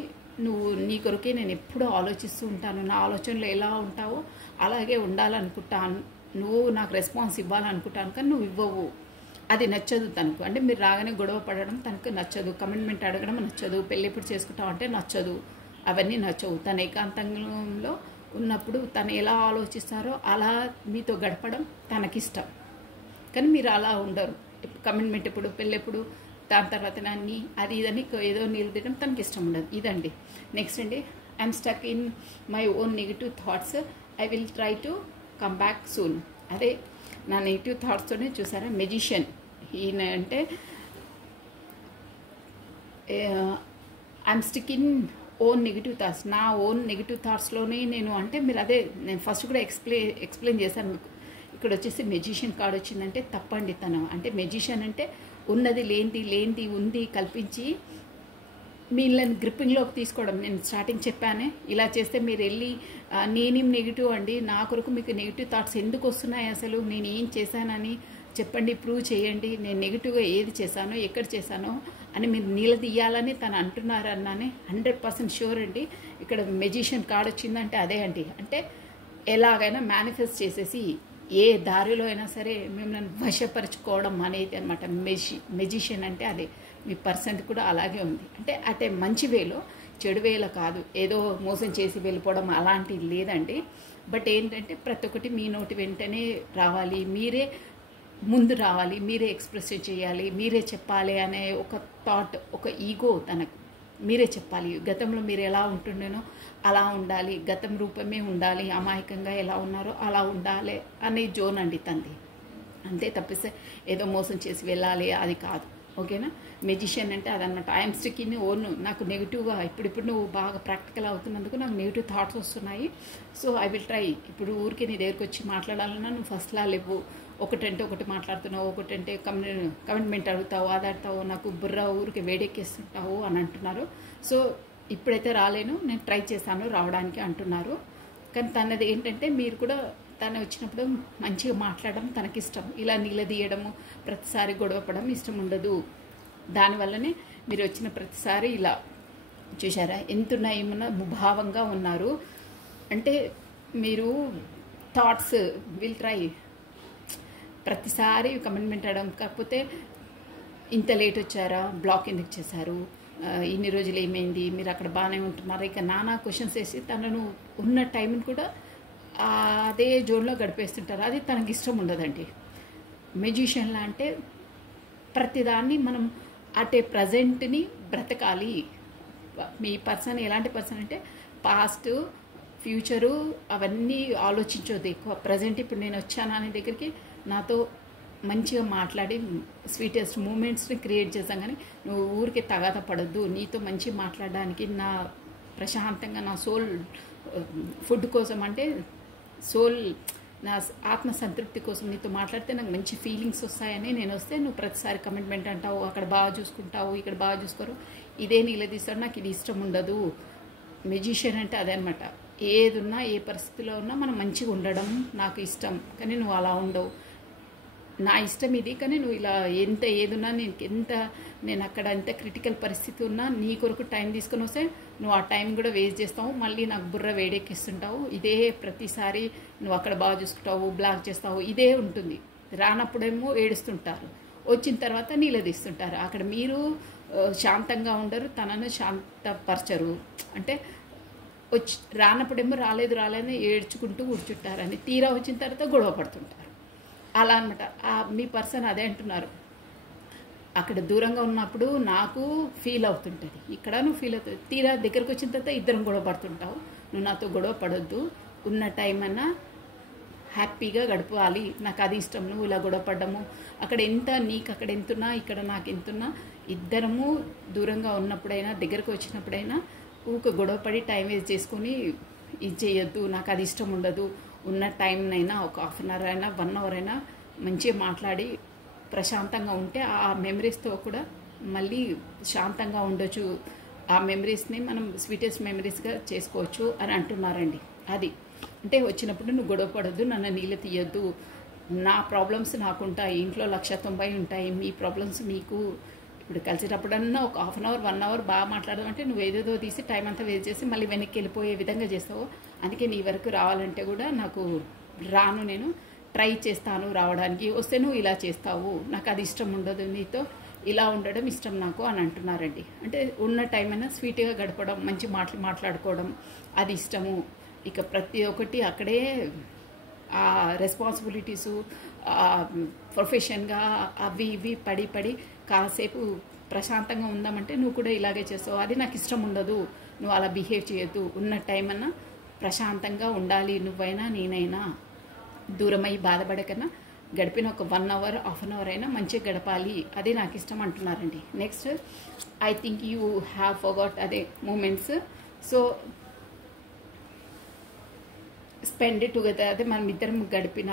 నీ కొరకే నేను ఎప్పుడూ ఆలోచిస్తూ ఉంటాను, నా ఆలోచనలో ఎలా ఉంటావో అలాగే ఉండాలనుకుంటాను, నువ్వు నాకు రెస్పాన్స్ ఇవ్వాలనుకుంటాను, కానీ నువ్వు ఇవ్వవు. అది నచ్చదు తనకు. అంటే మీరు రాగానే గొడవ పడడం తనకు నచ్చదు, కమిట్మెంట్ అడగడం నచ్చదు, పెళ్ళి ఎప్పుడు చేసుకుంటావు అంటే నచ్చదు, అవన్నీ నచ్చవు. తన ఏకాంతంలో ఉన్నప్పుడు తను ఎలా ఆలోచిస్తారో అలా మీతో గడపడం తనకిష్టం. కానీ మీరు అలా ఉండరు. కమిట్మెంట్ ఎప్పుడు, పెళ్ళెప్పుడు, దాని తర్వాత అన్నీ అది ఇదని ఏదో నిలదీయడం తనకి ఇష్టం ఉండదు. ఇదండి. నెక్స్ట్ అండి, I'm stuck in my own negative thoughts, I will try to come back soon. అదే నా నెగిటివ్ థాట్స్తోనే చూసారా మెజిషియన్. ఈయన అంటే I'm stick in own negative thoughts, నా ఓన్ నెగిటివ్ థాట్స్లోనే నేను. అంటే మీరు అదే నేను ఫస్ట్ కూడా ఎక్స్ప్లెయిన్ చేశాను మీకు. ఇక్కడ వచ్చేసి మెజిషియన్ కార్డ్ వచ్చిందంటే తప్పండి. తను అంటే మెజిషియన్ అంటే ఉన్నది లేనిది ఉంది కల్పించి వీళ్ళని గ్రిప్పింగ్లోకి తీసుకోవడం. నేను స్టార్టింగ్ చెప్పానే, ఇలా చేస్తే మీరు వెళ్ళి నేనేం నెగిటివ్ అండి, నా కొరకు మీకు నెగిటివ్ థాట్స్ ఎందుకు వస్తున్నాయి, అసలు నేను ఏం చేశానని చెప్పండి, ప్రూవ్ చేయండి, నేను నెగిటివ్గా ఏది చేశానో ఎక్కడ చేశానో అని మీరు నిలదీయాలని తను అంటున్నారన్నానే 100% షూర్ అండి. ఇక్కడ మెజిషియన్ కార్డ్ వచ్చిందంటే అదే అండి. అంటే ఎలాగైనా మేనిఫెస్ట్ చేసేసి ఏ దారిలో అయినా సరే మిమ్మల్ని వశపరుచుకోవడం అనేది అనమాట మెజిషియన్ అంటే అదే. మీ పర్సెంట్ కూడా అలాగే ఉంది. అంటే మంచి వేలో, చెడు వేలో కాదు, ఏదో మోసం చేసి వెళ్ళిపోవడం అలాంటివి లేదండి. బట్ ఏంటంటే ప్రతి ఒక్కటి మీ నోటి వెంటనే రావాలి, మీరే ముందు రావాలి, మీరే ఎక్స్ప్రెస్ చేయాలి, మీరే చెప్పాలి అనే ఒక థాట్, ఒక ఈగో తనకు. మీరే చెప్పాలి, గతంలో మీరు ఎలా ఉంటుండేనో అలా ఉండాలి, గతం రూపమే ఉండాలి, అమాయకంగా ఎలా ఉన్నారో అలా ఉండాలి అనే జోన్ అండి తంది. అంతే తప్పిస్తే ఏదో మోసం చేసి వెళ్ళాలి అది కాదు. ఓకేనా? మెజిషియన్ అంటే అదనమాట. I'm stick in own. నాకు నెగిటివ్గా ఇప్పుడు నువ్వు బాగా ప్రాక్టికల్ అవుతున్నందుకు నాకు నెగిటివ్ థాట్స్ వస్తున్నాయి. So I will try. ఇప్పుడు ఊరికి నీ దగ్గరికి వచ్చి మాట్లాడాలన్నా నువ్వు ఫస్ట్లా లేవు, ఒకటంటే ఒకటి మాట్లాడుతున్నావు, ఒకటంటే కమిట్మెంట్ అడుగుతావు, ఆదాడతావు, నాకు బుర్ర ఊరికి వేడెక్కిస్తుంటావు అని అంటున్నారు. సో ఇప్పుడైతే రాలేను, నేను ట్రై చేశాను రావడానికి అంటున్నారు. కానీ తనది ఏంటంటే మీరు కూడా తను వచ్చినప్పుడు మంచిగా మాట్లాడడం తనకిష్టం, ఇలా నిలదీయడము, ప్రతిసారి గొడవపడడం ఇష్టం ఉండదు. దానివల్లనే మీరు వచ్చిన ప్రతిసారి ఇలా చూసారా ఎంతున్నా ముభావంగా ఉన్నారు. అంటే మీరు థాట్స్ విల్ ట్రై, ప్రతిసారి కమిట్మెంట్ అడగడం. కాకపోతే ఇంత లేట్ వచ్చారా, బ్లాక్ ఎందుకు చేశారు, ఇన్ని రోజులు ఏమైంది, మీరు అక్కడ బాగానే ఉంటున్నారు, ఇక నానా క్వశ్చన్స్ వేసి తనను ఉన్న టైంని కూడా అదే జోన్లో గడిపేస్తుంటారు. అది తనకి ఇష్టం ఉండదండి. మెజిషియన్లా అంటే ప్రతిదాన్ని మనం అటే ప్రజెంట్ని బ్రతకాలి. మీ పర్సన్ ఎలాంటి పర్సన్ అంటే పాస్ట్ ఫ్యూచరు అవన్నీ ఆలోచించొద్దు ఎక్కువ. ప్రజెంట్ ఇప్పుడు నేను వచ్చాను అనే దగ్గరికి నాతో మంచిగా మాట్లాడి స్వీటెస్ట్ మూమెంట్స్ని క్రియేట్ చేసాం, కానీ నువ్వు ఊరికే తగాద పడద్దు. నీతో మంచి మాట్లాడడానికి నా ప్రశాంతంగా నా సోల్ ఫుడ్ కోసం అంటే సోల్ నా ఆత్మ సంతృప్తి కోసం నీతో మాట్లాడితే నాకు మంచి ఫీలింగ్స్ వస్తాయని నేను వస్తే నువ్వు ప్రతిసారి కమిట్మెంట్ అంటావు, అక్కడ బాగా చూసుకుంటావు, ఇక్కడ బాగా చూసుకోరు, ఇదే నిలదీస్తాడు, నాకు ఇది ఇష్టం ఉండదు. మెజిషియన్ అంటే అదే అనమాట. ఏదున్నా ఏ పరిస్థితిలో ఉన్నా మనం మంచిగా ఉండడం నాకు ఇష్టం, కానీ నువ్వు అలా ఉండవు. నా ఇష్టం ఇది, కానీ నువ్వు ఇలా ఎంత ఏదున్నా నేను అక్కడ ఎంత క్రిటికల్ పరిస్థితి ఉన్నా నీ కొరకు టైం తీసుకొని వస్తే నువ్వు ఆ టైం కూడా వేస్ట్ చేస్తావు, మళ్ళీ నాకు బుర్ర వేడెక్కిస్తుంటావు. ఇదే ప్రతిసారి నువ్వు అక్కడ బాగా చూసుకుంటావు, బ్లాక్ చేస్తావు, ఇదే ఉంటుంది. రానప్పుడేమో ఏడుస్తుంటారు, వచ్చిన తర్వాత నిలదీస్తుంటారు. అక్కడ మీరు శాంతంగా ఉండరు, తనను శాంతపరచరు. అంటే రానప్పుడేమో రాలేదని ఏడ్చుకుంటూ కూర్చుంటారని, తీరా వచ్చిన తర్వాత గొడవ పడుతుంటారు. అలా అనమాట. మీ పర్సన్ అదే అంటున్నారు. అక్కడ దూరంగా ఉన్నప్పుడు నాకు ఫీల్ అవుతుంటుంది, ఇక్కడ నువ్వు ఫీల్ అవుతుంది. తీరా దగ్గరకు వచ్చిన తర్వాత ఇద్దరం గొడవ పడుతుంటావు. నువ్వు నాతో గొడవ పడొద్దు, ఉన్న టైం అన్నా హ్యాపీగా గడపాలి, నాకు అది ఇష్టం. నువ్వు ఇలా గొడవ పడ్డము అక్కడ నీకు అక్కడ ఎంతున్నా ఇక్కడ నాకు ఎంతున్నా ఇద్దరము దూరంగా ఉన్నప్పుడైనా దగ్గరకు వచ్చినప్పుడైనా ఊక గొడవపడి టైం వేస్ట్ చేసుకొని ఇది చేయొద్దు, నాకు అది ఇష్టం ఉండదు. ఉన్న టైంనైనా ఒక హాఫ్ అన్ అవర్ అయినా 1 అవర్ అయినా మంచిగా మాట్లాడి ప్రశాంతంగా ఉంటే ఆ మెమరీస్తో కూడా మళ్ళీ శాంతంగా ఉండొచ్చు. ఆ మెమరీస్ని మనం స్వీటెస్ట్ మెమరీస్గా చేసుకోవచ్చు అని అంటున్నారండి. అది అంటే వచ్చినప్పుడు నువ్వు గొడవ పడొద్దు, నన్ను నీళ్ళు తీయొద్దు, నా ప్రాబ్లమ్స్ నాకుంటాయి, ఇంట్లో 190 ఉంటాయి, మీ ప్రాబ్లమ్స్ మీకు. ఇప్పుడు కలిసేటప్పుడన్నా ఒక హాఫ్ అన్ అవర్ 1 అవర్ బాగా మాట్లాడదామంటే నువ్వు ఏదేదో తీసి టైం అంతా వేస్ట్ చేసి మళ్ళీ వెనక్కి వెళ్ళిపోయే విధంగా చేస్తావు. అందుకే నీ వరకు రావాలంటే కూడా నాకు రాను, నేను ట్రై చేస్తాను రావడానికి, వస్తే నువ్వు ఇలా చేస్తావు, నాకు అది ఇష్టం ఉండదు, నీతో ఇలా ఉండడం ఇష్టం నాకు అని అంటున్నారండి. అంటే ఉన్న టైం అయినా స్వీట్గా గడపడం, మంచి మాట్లాడుకోవడం అది ఇష్టము. ఇక ప్రతి ఒక్కటి అక్కడే ఆ రెస్పాన్సిబిలిటీసు ప్రొఫెషన్గా అవి ఇవి పడి కాసేపు ప్రశాంతంగా ఉందామంటే నువ్వు కూడా ఇలాగే చేస్తావు, అది నాకు ఇష్టం ఉండదు, నువ్వు అలా బిహేవ్ చేయొద్దు. ఉన్న టైం అన్నా ప్రశాంతంగా ఉండాలి, నువ్వైనా నేనైనా దూరమై బాధపడకన్నా గడిపిన ఒక 1 అవర్ హాఫ్ అన్ అవర్ అయినా మంచిగా గడపాలి, అది నాకు ఇష్టం అంటున్నారండి. Next, I think you have forgot అదే మూమెంట్స్, సో స్పెండ్ టుగెదర్. అదే మనం ఇద్దరం గడిపిన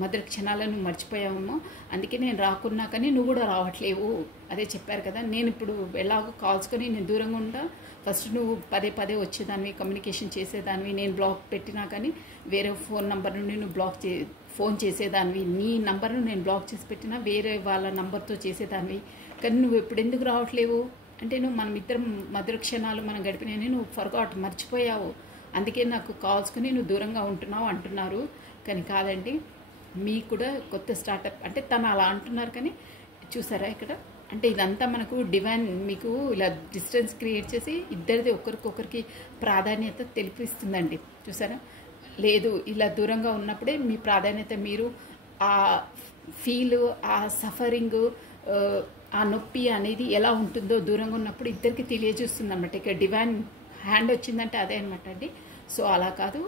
మధుర క్షణాలను మర్చిపోయామేమో, అందుకే నేను రాకున్నా కానీ నువ్వు కూడా రావట్లేవు, అదే చెప్పారు కదా. నేను ఇప్పుడు ఎలాగో కాల్స్కొని నేను దూరంగా ఉంటా, ఫస్ట్ నువ్వు పదే వచ్చేదానివి, కమ్యూనికేషన్ చేసేదానివి, నేను బ్లాక్ పెట్టినా కానీ వేరే ఫోన్ నంబర్ నుండి నువ్వు ఫోన్ చేసేదానివి, నీ నంబర్ను నేను బ్లాక్ చేసి పెట్టినా వేరే వాళ్ళ నంబర్తో చేసేదానివి, కానీ నువ్వు ఎప్పుడు ఎందుకు రావట్లేవు అంటే నువ్వు మనం ఇద్దరం మధుర క్షణాలు మనం గడిపినాయని నువ్వు ఫర్గాట్ మర్చిపోయావు, అందుకే నాకు కాల్స్కొని నువ్వు దూరంగా ఉంటున్నావు అంటున్నారు. కానీ కాదండి, మీకు కూడా కొత్త స్టార్టప్ అంటే తను అలా అంటున్నారు, కానీ చూసారా ఇక్కడ అంటే ఇదంతా మనకు డివైన్ మీకు ఇలా డిస్టెన్స్ క్రియేట్ చేసి ఇద్దరిది ఒకరికొకరికి ప్రాధాన్యత తెలిపిస్తుందండి. చూసారా, లేదు ఇలా దూరంగా ఉన్నప్పుడే మీ ప్రాధాన్యత, మీరు ఆ ఫీల్, ఆ సఫరింగ్, ఆ నొప్పి అనేది ఎలా ఉంటుందో దూరంగా ఉన్నప్పుడు ఇద్దరికి తెలియజేస్తుంది అనమాట. ఇక డివైన్ హ్యాండ్ వచ్చిందంటే అదే అనమాట అండి. సో అలా కాదు,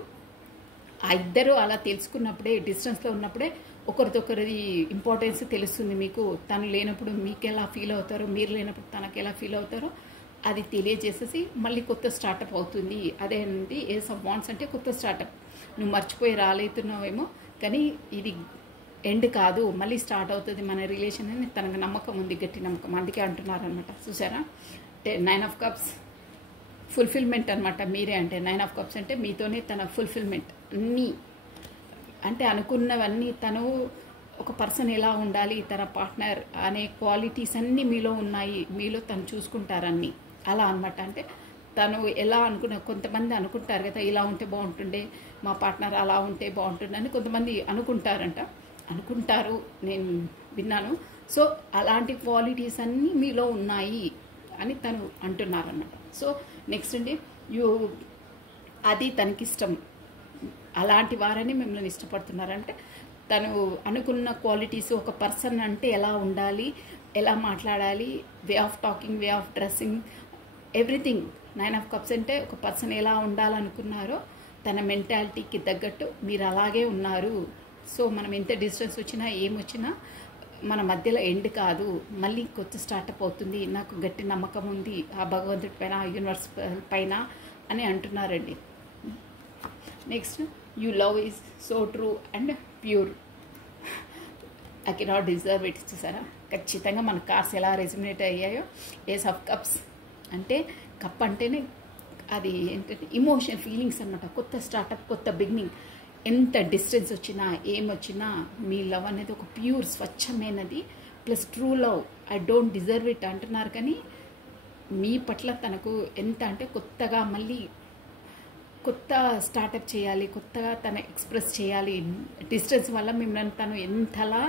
ఆ ఇద్దరు అలా తెలుసుకున్నప్పుడే, డిస్టెన్స్లో ఉన్నప్పుడే ఒకరిదొకరిది ఇంపార్టెన్స్ తెలుస్తుంది మీకు. తను లేనప్పుడు మీకు ఎలా ఫీల్ అవుతారో, మీరు లేనప్పుడు తనకు ఎలా ఫీల్ అవుతారో అది తెలియజేసేసి మళ్ళీ కొత్త స్టార్టప్ అవుతుంది. అదే అండి ఏస్ ఆఫ్ వాండ్స్ అంటే కొత్త స్టార్టప్. నువ్వు మర్చిపోయి రాలేతున్నావేమో, కానీ ఇది ఎండ్ కాదు, మళ్ళీ స్టార్ట్ అవుతుంది మన రిలేషన్ అని తనకు నమ్మకం ఉంది, గట్టి నమ్మకం, అందుకే అంటున్నారనమాట. చూసారా, అంటే 9 ఆఫ్ కప్స్ ఫుల్ఫిల్మెంట్ అనమాట. మీరే అంటే 9 ఆఫ్ కప్స్ అంటే మీతోనే తన ఫుల్ఫిల్మెంట్ అన్నీ, అంటే అనుకున్నవన్నీ తను ఒక పర్సన్ ఎలా ఉండాలి, తన పార్ట్నర్ అనే క్వాలిటీస్ అన్నీ మీలో ఉన్నాయి, మీలో తను చూసుకుంటారన్నీ అలా అనమాట. అంటే తను ఎలా కొంతమంది అనుకుంటారు కదా, ఇలా ఉంటే బాగుంటుండే, మా పార్ట్నర్ అలా ఉంటే బాగుంటుండే అని కొంతమంది అనుకుంటారు, నేను విన్నాను. సో అలాంటి క్వాలిటీస్ అన్నీ మీలో ఉన్నాయి అని తను అంటున్నారన్నమాట. సో నెక్స్ట్ అండి, అది తనకిష్టం, అలాంటి వారని మిమ్మల్ని ఇష్టపడుతున్నారంటే తను అనుకున్న క్వాలిటీస్, ఒక పర్సన్ అంటే ఎలా ఉండాలి, ఎలా మాట్లాడాలి, way of talking, way of dressing, everything. 9 of cups అంటే ఒక పర్సన్ ఎలా ఉండాలనుకున్నారో తన మెంటాలిటీకి తగ్గట్టు మీరు అలాగే ఉన్నారు. సో మనం ఎంత డిస్టెన్స్ వచ్చినా ఏమొచ్చినా మన మధ్యలో ఎండ్ కాదు, మళ్ళీ కొత్త స్టార్టప్ అవుతుంది, నాకు గట్టి నమ్మకం ఉంది ఆ భగవంతుడి పైన, ఆ యూనివర్స్ పైన అని అంటున్నారండి. Next, you love is so true and pure, I cannot deserve it. చూసారా, ఖచ్చితంగా మన కార్స్ ఎలా రెజ్యుమినేట్ అయ్యాయో. ఏస్ ఆఫ్ కప్స్ అంటే కప్ అంటేనే అది ఏంటంటే ఇమోషన్, ఫీలింగ్స్ అనమాట. కొత్త స్టార్టప్, కొత్త బిగినింగ్. ఎంత డిస్టెన్స్ వచ్చినా ఏమొచ్చినా మీ లవ్ అనేది ఒక ప్యూర్, స్వచ్ఛమైనది, plus true love. I don't deserve it అంటున్నారు, కానీ మీ పట్ల తనకు ఎంత అంటే కొత్తగా మళ్ళీ కొత్త స్టార్టప్ చేయాలి, కొత్తగా తను ఎక్స్ప్రెస్ చేయాలి. డిస్టెన్స్ వల్ల మిమ్మల్ని తను ఎంతలా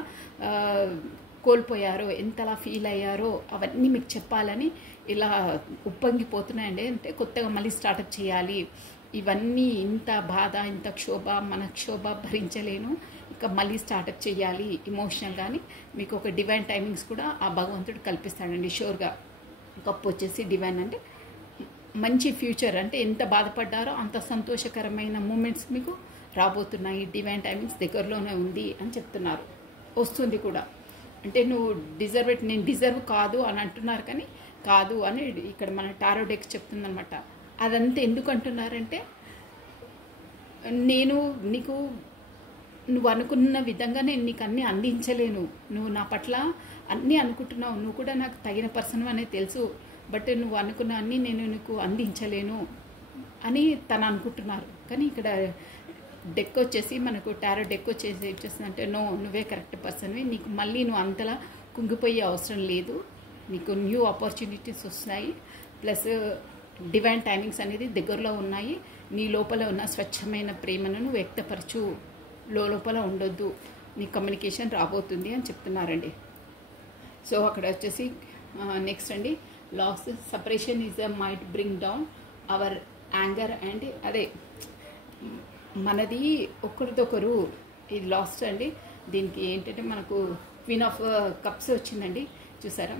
కోల్పోయారో, ఎంతలా ఫీల్ అయ్యారో అవన్నీ మీకు చెప్పాలని ఇలా ఉప్పొంగిపోతున్నాయండి. అంటే కొత్తగా మళ్ళీ స్టార్టప్ చేయాలి, ఇవన్నీ ఇంత బాధ, ఇంత క్షోభ, మన క్షోభ భరించలేను, ఇంకా మళ్ళీ స్టార్టప్ చేయాలి ఇమోషనల్. కానీ మీకు ఒక డివైన్ టైమింగ్స్ కూడా ఆ భగవంతుడు కల్పిస్తాడండి షూర్గా. కప్పు వచ్చేసి డివైన్ అంటే మంచి ఫ్యూచర్, అంటే ఎంత బాధపడ్డారో అంత సంతోషకరమైన మూమెంట్స్ మీకు రాబోతున్నాయి. డివైన్ టైమింగ్స్ దగ్గరలోనే ఉంది అని చెప్తున్నారు, వస్తుంది కూడా. అంటే నువ్వు డిజర్వ్ ఇట్, నేను డిజర్వ్ కాదు అని అంటున్నారు, కానీ కాదు అని ఇక్కడ మన టారో డెక్ చెప్తుందనమాట. అదంతా ఎందుకు అంటున్నారంటే, నేను నీకు నువ్వు అనుకున్న విధంగా నేను నీకు అన్నీ అందించలేను, నువ్వు నా పట్ల అన్నీ అనుకుంటున్నావు, నువ్వు కూడా నాకు తగిన పర్సన్ అనేది తెలుసు, బట్ నువ్వు అనుకున్న అన్నీ నేను నీకు అందించలేను అని తను అనుకుంటున్నారు. కానీ ఇక్కడ డెక్ వచ్చేసి మనకు టారో డెక్ వచ్చేసి వచ్చేసిందంటే, నో, నువ్వే కరెక్ట్ పర్సన్వి, నీకు మళ్ళీ నువ్వు అంతలా కుంగిపోయే అవసరం లేదు, నీకు న్యూ ఆపర్చునిటీస్ వస్తాయి, ప్లస్ డివైన్ టైమింగ్స్ అనేది దగ్గరలో ఉన్నాయి. నీ లోపల ఉన్న స్వచ్ఛమైన ప్రేమను నువ్వు వ్యక్తపరచు, లోపల ఉండొద్దు, నీ కమ్యూనికేషన్ రాబోతుంది అని చెప్తున్నారండి. సో అక్కడ వచ్చేసి నెక్స్ట్ అండి, loss separation is a might bring down our anger and అదే మనది ఒకరిదొకరు ఇది లాస్ట్ అండి. దీనికి ఏంటంటే మనకు క్వీన్ ఆఫ్ కప్స్ వచ్చిందండి, చూసారా.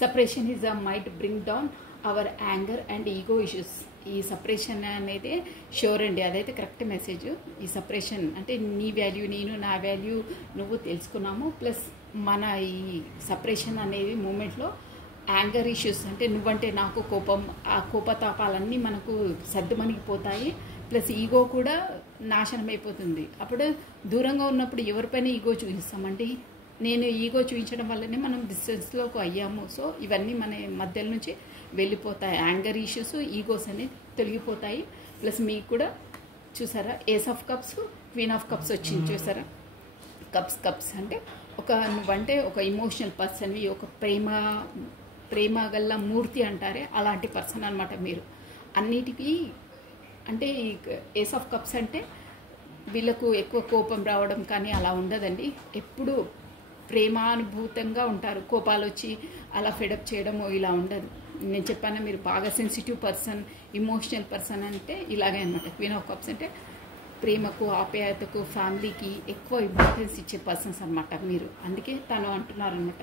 Separation is a might bring down our anger and ego issues. ఈ సపరేషన్ అనేది షూర్ అండి, అదైతే కరెక్ట్ మెసేజ్. ఈ సపరేషన్ అంటే నీ వాల్యూ నేను, నా వాల్యూ నువ్వు తెలుసుకున్నాము, ప్లస్ మన ఈ సపరేషన్ అనేది మూమెంట్లో యాంగర్ ఇష్యూస్ అంటే నువ్వంటే నాకు కోపం, ఆ కోపతాపాలన్నీ మనకు సర్దుమణిగిపోతాయి, ప్లస్ ఈగో కూడా నాశనం అయిపోతుంది. అప్పుడు దూరంగా ఉన్నప్పుడు ఎవరిపైన ఈగో చూపిస్తామండి, నేను ఈగో చూపించడం వల్లనే మనం డిస్టెన్స్లోకి అయ్యాము. సో ఇవన్నీ మన మధ్యలో నుంచి వెళ్ళిపోతాయి, యాంగర్ ఇష్యూస్, ఈగోస్ అనేవి తొలగిపోతాయి. ప్లస్ మీకు కూడా చూసారా, ace of cups, queen of cups వచ్చింది చూసారా. కప్స్ అంటే నువ్వంటే ఒక ఇమోషనల్ పర్సన్వి, ఒక ప్రేమ గల్ల మూర్తి అంటారే అలాంటి పర్సన్ అనమాట మీరు. అన్నిటికీ అంటే ఏస్ ఆఫ్ కప్స్ అంటే వీళ్ళకు ఎక్కువ కోపం రావడం కానీ అలా ఉండదండి, ఎప్పుడు ప్రేమానుభూతంగా ఉంటారు. కోపాలు వచ్చి అలా ఫెడప్ చేయడము ఇలా ఉండదు. నేను చెప్పాను మీరు బాగా సెన్సిటివ్ పర్సన్, ఇమోషనల్ పర్సన్ అంటే ఇలాగే అనమాట. క్వీన్ ఆఫ్ కప్స్ అంటే ప్రేమకు, ఆప్యాయతకు, ఫ్యామిలీకి ఎక్కువ ఇంపార్టెన్స్ ఇచ్చే పర్సన్స్ అనమాట మీరు. అందుకే తను అంటున్నారు అనమాట,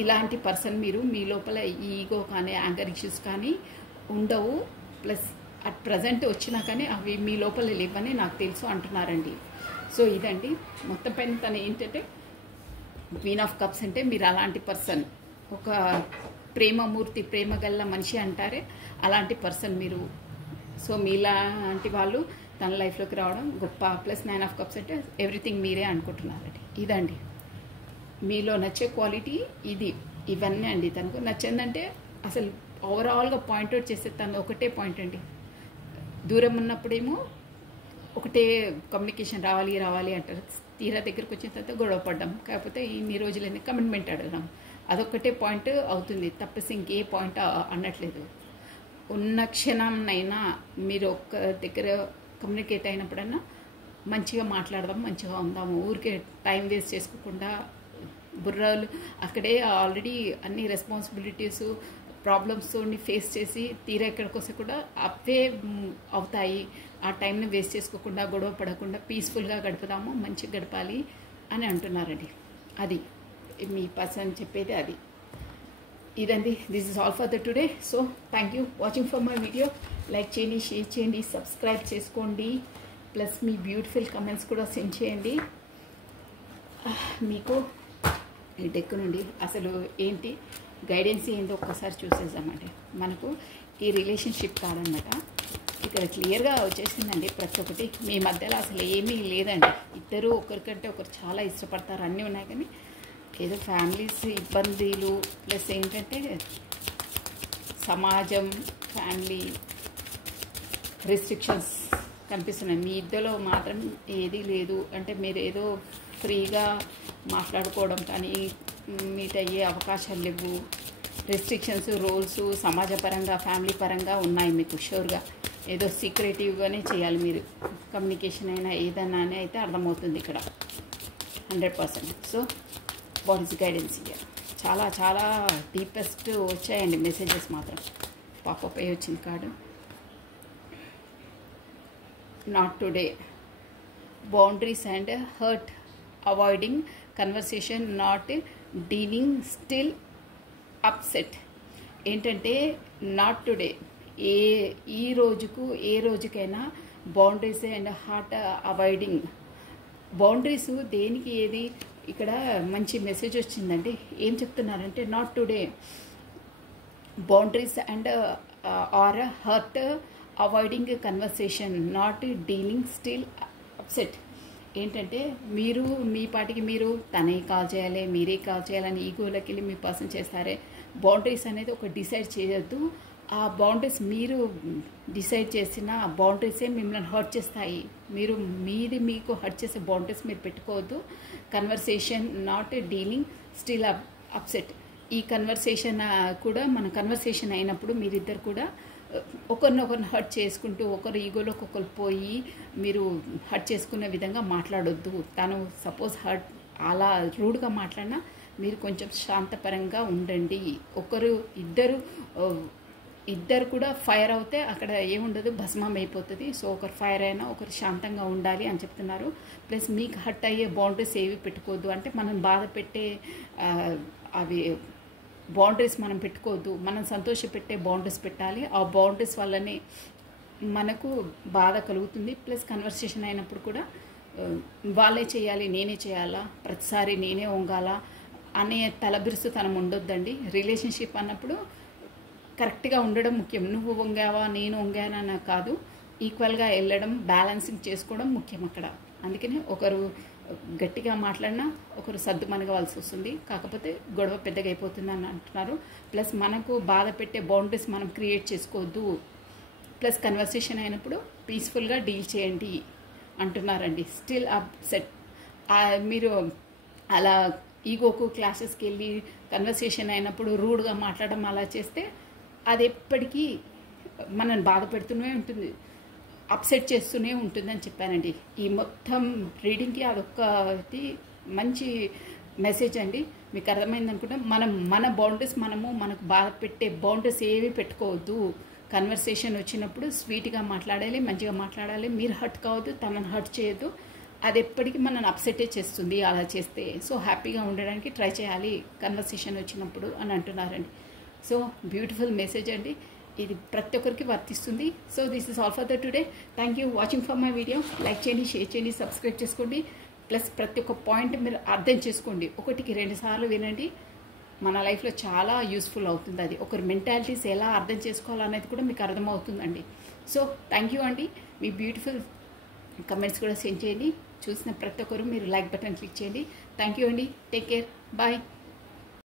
ఇలాంటి పర్సన్ మీరు, మీ లోపల ఈగో కానీ యాంగర్ ఇష్యూస్ కానీ ఉండవు, ప్లస్ అట్ ప్రజెంట్ వచ్చినా కానీ అవి మీ లోపల లేవని నాకు తెలుసు అంటున్నారండి. సో ఇదండి మొత్తం పైన తను ఏంటంటే క్వీన్ ఆఫ్ కప్స్ అంటే మీరు అలాంటి పర్సన్, ఒక ప్రేమమూర్తి, ప్రేమ గల్ల మనిషి అంటారే అలాంటి పర్సన్ మీరు. సో మీలాంటి వాళ్ళు తన లైఫ్లోకి రావడం గొప్ప. ప్లస్ 9 ఆఫ్ కప్స్ అంటే ఎవ్రీథింగ్ మీరే అనుకుంటున్నారండి. ఇదండి మీలో నచ్చే క్వాలిటీ ఇది. ఇవన్నీ అండి తనకు నచ్చిందంటే అసలు ఓవరాల్గా పాయింట్అవుట్ చేసే తను ఒకటే పాయింట్ అండి, దూరం ఉన్నప్పుడేమో ఒకటే కమ్యూనికేషన్ రావాలి అంటారు, తీరా దగ్గరకు వచ్చిన తర్వాత గొడవ పడ్డాం, కాకపోతే ఇన్ని రోజులైనా కమిట్మెంట్ అడగడం, అదొక్కటే పాయింట్ అవుతుంది, తప్పేసి ఇంకే పాయింట్ అనట్లేదు. ఉన్న క్షణంనైనా మీరు ఒక్క దగ్గర కమ్యూనికేట్ అయినప్పుడన్నా మంచిగా మాట్లాడదాం, మంచిగా ఉందాము, ఊరికే టైం వేస్ట్ చేసుకోకుండా బుర్రలు అక్కడే ఆల్రెడీ అన్ని రెస్పాన్సిబిలిటీస్ ప్రాబ్లమ్స్తో ఫేస్ చేసి తీరా ఎక్కడికి వస్తే కూడా అవే అవుతాయి. ఆ టైంని వేస్ట్ చేసుకోకుండా గొడవ పడకుండా పీస్ఫుల్గా గడుపుదాము, మంచిగా గడపాలి అని అంటున్నారండి. అది మీ పర్సన్ చెప్పేది అది. ఇదండి, this is all for the today. So thank you watching for my video. Like చేయండి, షేర్ చేయండి, సబ్స్క్రైబ్ చేసుకోండి, ప్లస్ మీ బ్యూటిఫుల్ కమెంట్స్ కూడా సెండ్ చేయండి. మీకు ఈ డెక్ నుండి అసలు ఏంటి గైడెన్స్ ఏందో ఒక్కసారి చూసేద్దామండి. మనకు ఈ రిలేషన్షిప్ కాదన్నమాట, ఇక్కడ క్లియర్గా వచ్చేసిందండి. ప్రతి ఒక్కటి మీ మధ్యలో అసలు ఏమీ లేదండి. ఇద్దరు ఒకరికంటే ఒకరు చాలా ఇష్టపడతారు, అన్నీ ఉన్నాయి, కానీ ఏదో ఫ్యామిలీస్ ఇబ్బందులు ప్లస్ ఏంటంటే సమాజం, ఫ్యామిలీ రెస్ట్రిక్షన్స్ కనిపిస్తున్నాయి. మీ ఇద్దరిలో మాత్రం ఏదీ లేదు. అంటే మీరు ఏదో ఫ్రీగా మాట్లాడుకోవడం కానీ మీట్ అయ్యే అవకాశాలు లేవు. రెస్ట్రిక్షన్స్, రూల్స్ సమాజపరంగా, ఫ్యామిలీ పరంగా ఉన్నాయి మీకు షూర్గా. ఏదో సీక్రెటివ్గానే చేయాలి మీరు. కమ్యూనికేషన్ అయినా ఏదైనా అని అయితే అర్థమవుతుంది ఇక్కడ 100%. So what is guidance year? చాలా చాలా డీపెస్ట్ వచ్చాయండి మెసేజెస్ మాత్రం. పాపప్ అయ్యి వచ్చింది card. Not today, boundaries and hurt avoiding conversation, not dealing, still upset. ఏంటంటే నాట్ టుడే, ఈ రోజుకైనా boundaries and heart avoiding. Boundaries దేనికి ఏది ఇక్కడ మంచి మెసేజ్ వచ్చిందండి. ఏం చెప్తున్నారంటే not today, boundaries and or hurt avoiding conversation, not dealing, still upset. ఏంటంటే మీరు మీ పాటికి మీరు తనే కాల్ చేయాలి, మీరే కాల్ చేయాలని ఈగోలోకి వెళ్ళి మీ పర్సన్ చేస్తారే. బౌండరీస్ అనేది ఒక డిసైడ్ చేయొద్దు. ఆ బౌండరీస్ మీరు డిసైడ్ చేసిన బౌండరీసే మిమ్మల్ని హర్ట్ చేస్తాయి. మీరు మీకు హర్ట్ చేసే బౌండరీస్ మీరు పెట్టుకోవద్దు. Conversation, not dealing, still upset. ఈ కన్వర్సేషన్ కూడా మన కన్వర్సేషన్ అయినప్పుడు మీరిద్దరు కూడా ఒకరినొకరిని హర్ట్ చేసుకుంటూ ఒకరు ఈగోలోకి ఒకరు పోయి మీరు హర్ట్ చేసుకునే విధంగా మాట్లాడొద్దు. తను సపోజ్ హర్ట్ అలా రూడ్గా మాట్లాడినా మీరు కొంచెం శాంతపరంగా ఉండండి. ఇద్దరు కూడా ఫైర్ అవుతే అక్కడ ఏముండదు, భస్మం అయిపోతుంది. సో ఒకరు ఫైర్ అయినా ఒకరు శాంతంగా ఉండాలి అని చెప్తున్నారు. ప్లస్ మీకు హర్ట్ అయ్యే బౌండరీస్ ఏవి పెట్టుకోవద్దు. అంటే మనం బాధ పెట్టే అవి బౌండరీస్ మనం పెట్టుకోవద్దు. మనం సంతోషపెట్టే బౌండరీస్ పెట్టాలి. ఆ బౌండరీస్ వల్లనే మనకు బాధ కలుగుతుంది. ప్లస్ కన్వర్సేషన్ అయినప్పుడు కూడా వాళ్ళే చేయాలి, నేనే చేయాలా, ప్రతిసారి నేనే వంగాలా అనే తలబిరుసుతనం ఉండొద్దండి. రిలేషన్షిప్ అన్నప్పుడు కరెక్ట్గా ఉండడం ముఖ్యం. నువ్వు వంగావా నేను వంగానా కాదు, ఈక్వల్గా వెళ్ళడం, బ్యాలెన్సింగ్ చేసుకోవడం ముఖ్యం అక్కడ. అందుకని ఒకరు గట్టిగా మాట్లాడినా ఒకరు సర్దుమనగవలసి వస్తుంది. కాకపోతే గొడవ పెద్దగా అయిపోతుంది అని అంటున్నారు. ప్లస్ మనకు బాధ పెట్టే బౌండరీస్ మనం క్రియేట్ చేసుకోవద్దు. ప్లస్ కన్వర్సేషన్ అయినప్పుడు పీస్ఫుల్గా డీల్ చేయండి అంటున్నారండి. Still upset. మీరు అలా ఈగోకు క్లాసెస్కి వెళ్ళి కన్వర్సేషన్ అయినప్పుడు రూడ్గా మాట్లాడడం అలా చేస్తే అది ఎప్పటికీ మనల్ని బాధ పెడుతూనే ఉంటుంది, అప్సెట్ చేస్తూనే ఉంటుందని చెప్పానండి. ఈ మొత్తం రీడింగ్కి అదొక్కటి మంచి మెసేజ్ అండి. మీకు అర్థమైంది అనుకుంటా. మన బౌండరీస్ మనకు బాధ పెట్టే బౌండరీస్ ఏవి పెట్టుకోవద్దు. కన్వర్సేషన్ వచ్చినప్పుడు స్వీట్గా మాట్లాడాలి, మంచిగా మాట్లాడాలి. మీరు హర్ట్ కావద్దు, తనని హర్ట్ చేయొద్దు. అది ఎప్పటికీ మనల్ని అప్సెటే చేస్తుంది అలా చేస్తే. సో హ్యాపీగా ఉండడానికి ట్రై చేయాలి కన్వర్సేషన్ వచ్చినప్పుడు అని అంటున్నారండి. సో బ్యూటిఫుల్ మెసేజ్ అండి. ఇది ప్రతి ఒక్కరికి వర్తిస్తుంది. So this is all for the today. Thank you watching for my video. Like చేయండి, షేర్ చేయండి, సబ్స్క్రైబ్ చేసుకోండి. ప్లస్ ప్రతి ఒక్క పాయింట్ మీరు అర్థం చేసుకోండి. 1-2 సార్లు వినండి. మన లైఫ్లో చాలా యూస్ఫుల్ అవుతుంది. అది ఒకరి మెంటాలిటీస్ ఎలా అర్థం చేసుకోవాలనేది కూడా మీకు అర్థమవుతుందండి. సో థ్యాంక్ యూ అండి. మీ బ్యూటిఫుల్ కమెంట్స్ కూడా సెండ్ చేయండి. చూసిన ప్రతి ఒక్కరు మీరు లైక్ బటన్ క్లిక్ చేయండి. థ్యాంక్ యూ అండి. Take care. బాయ్.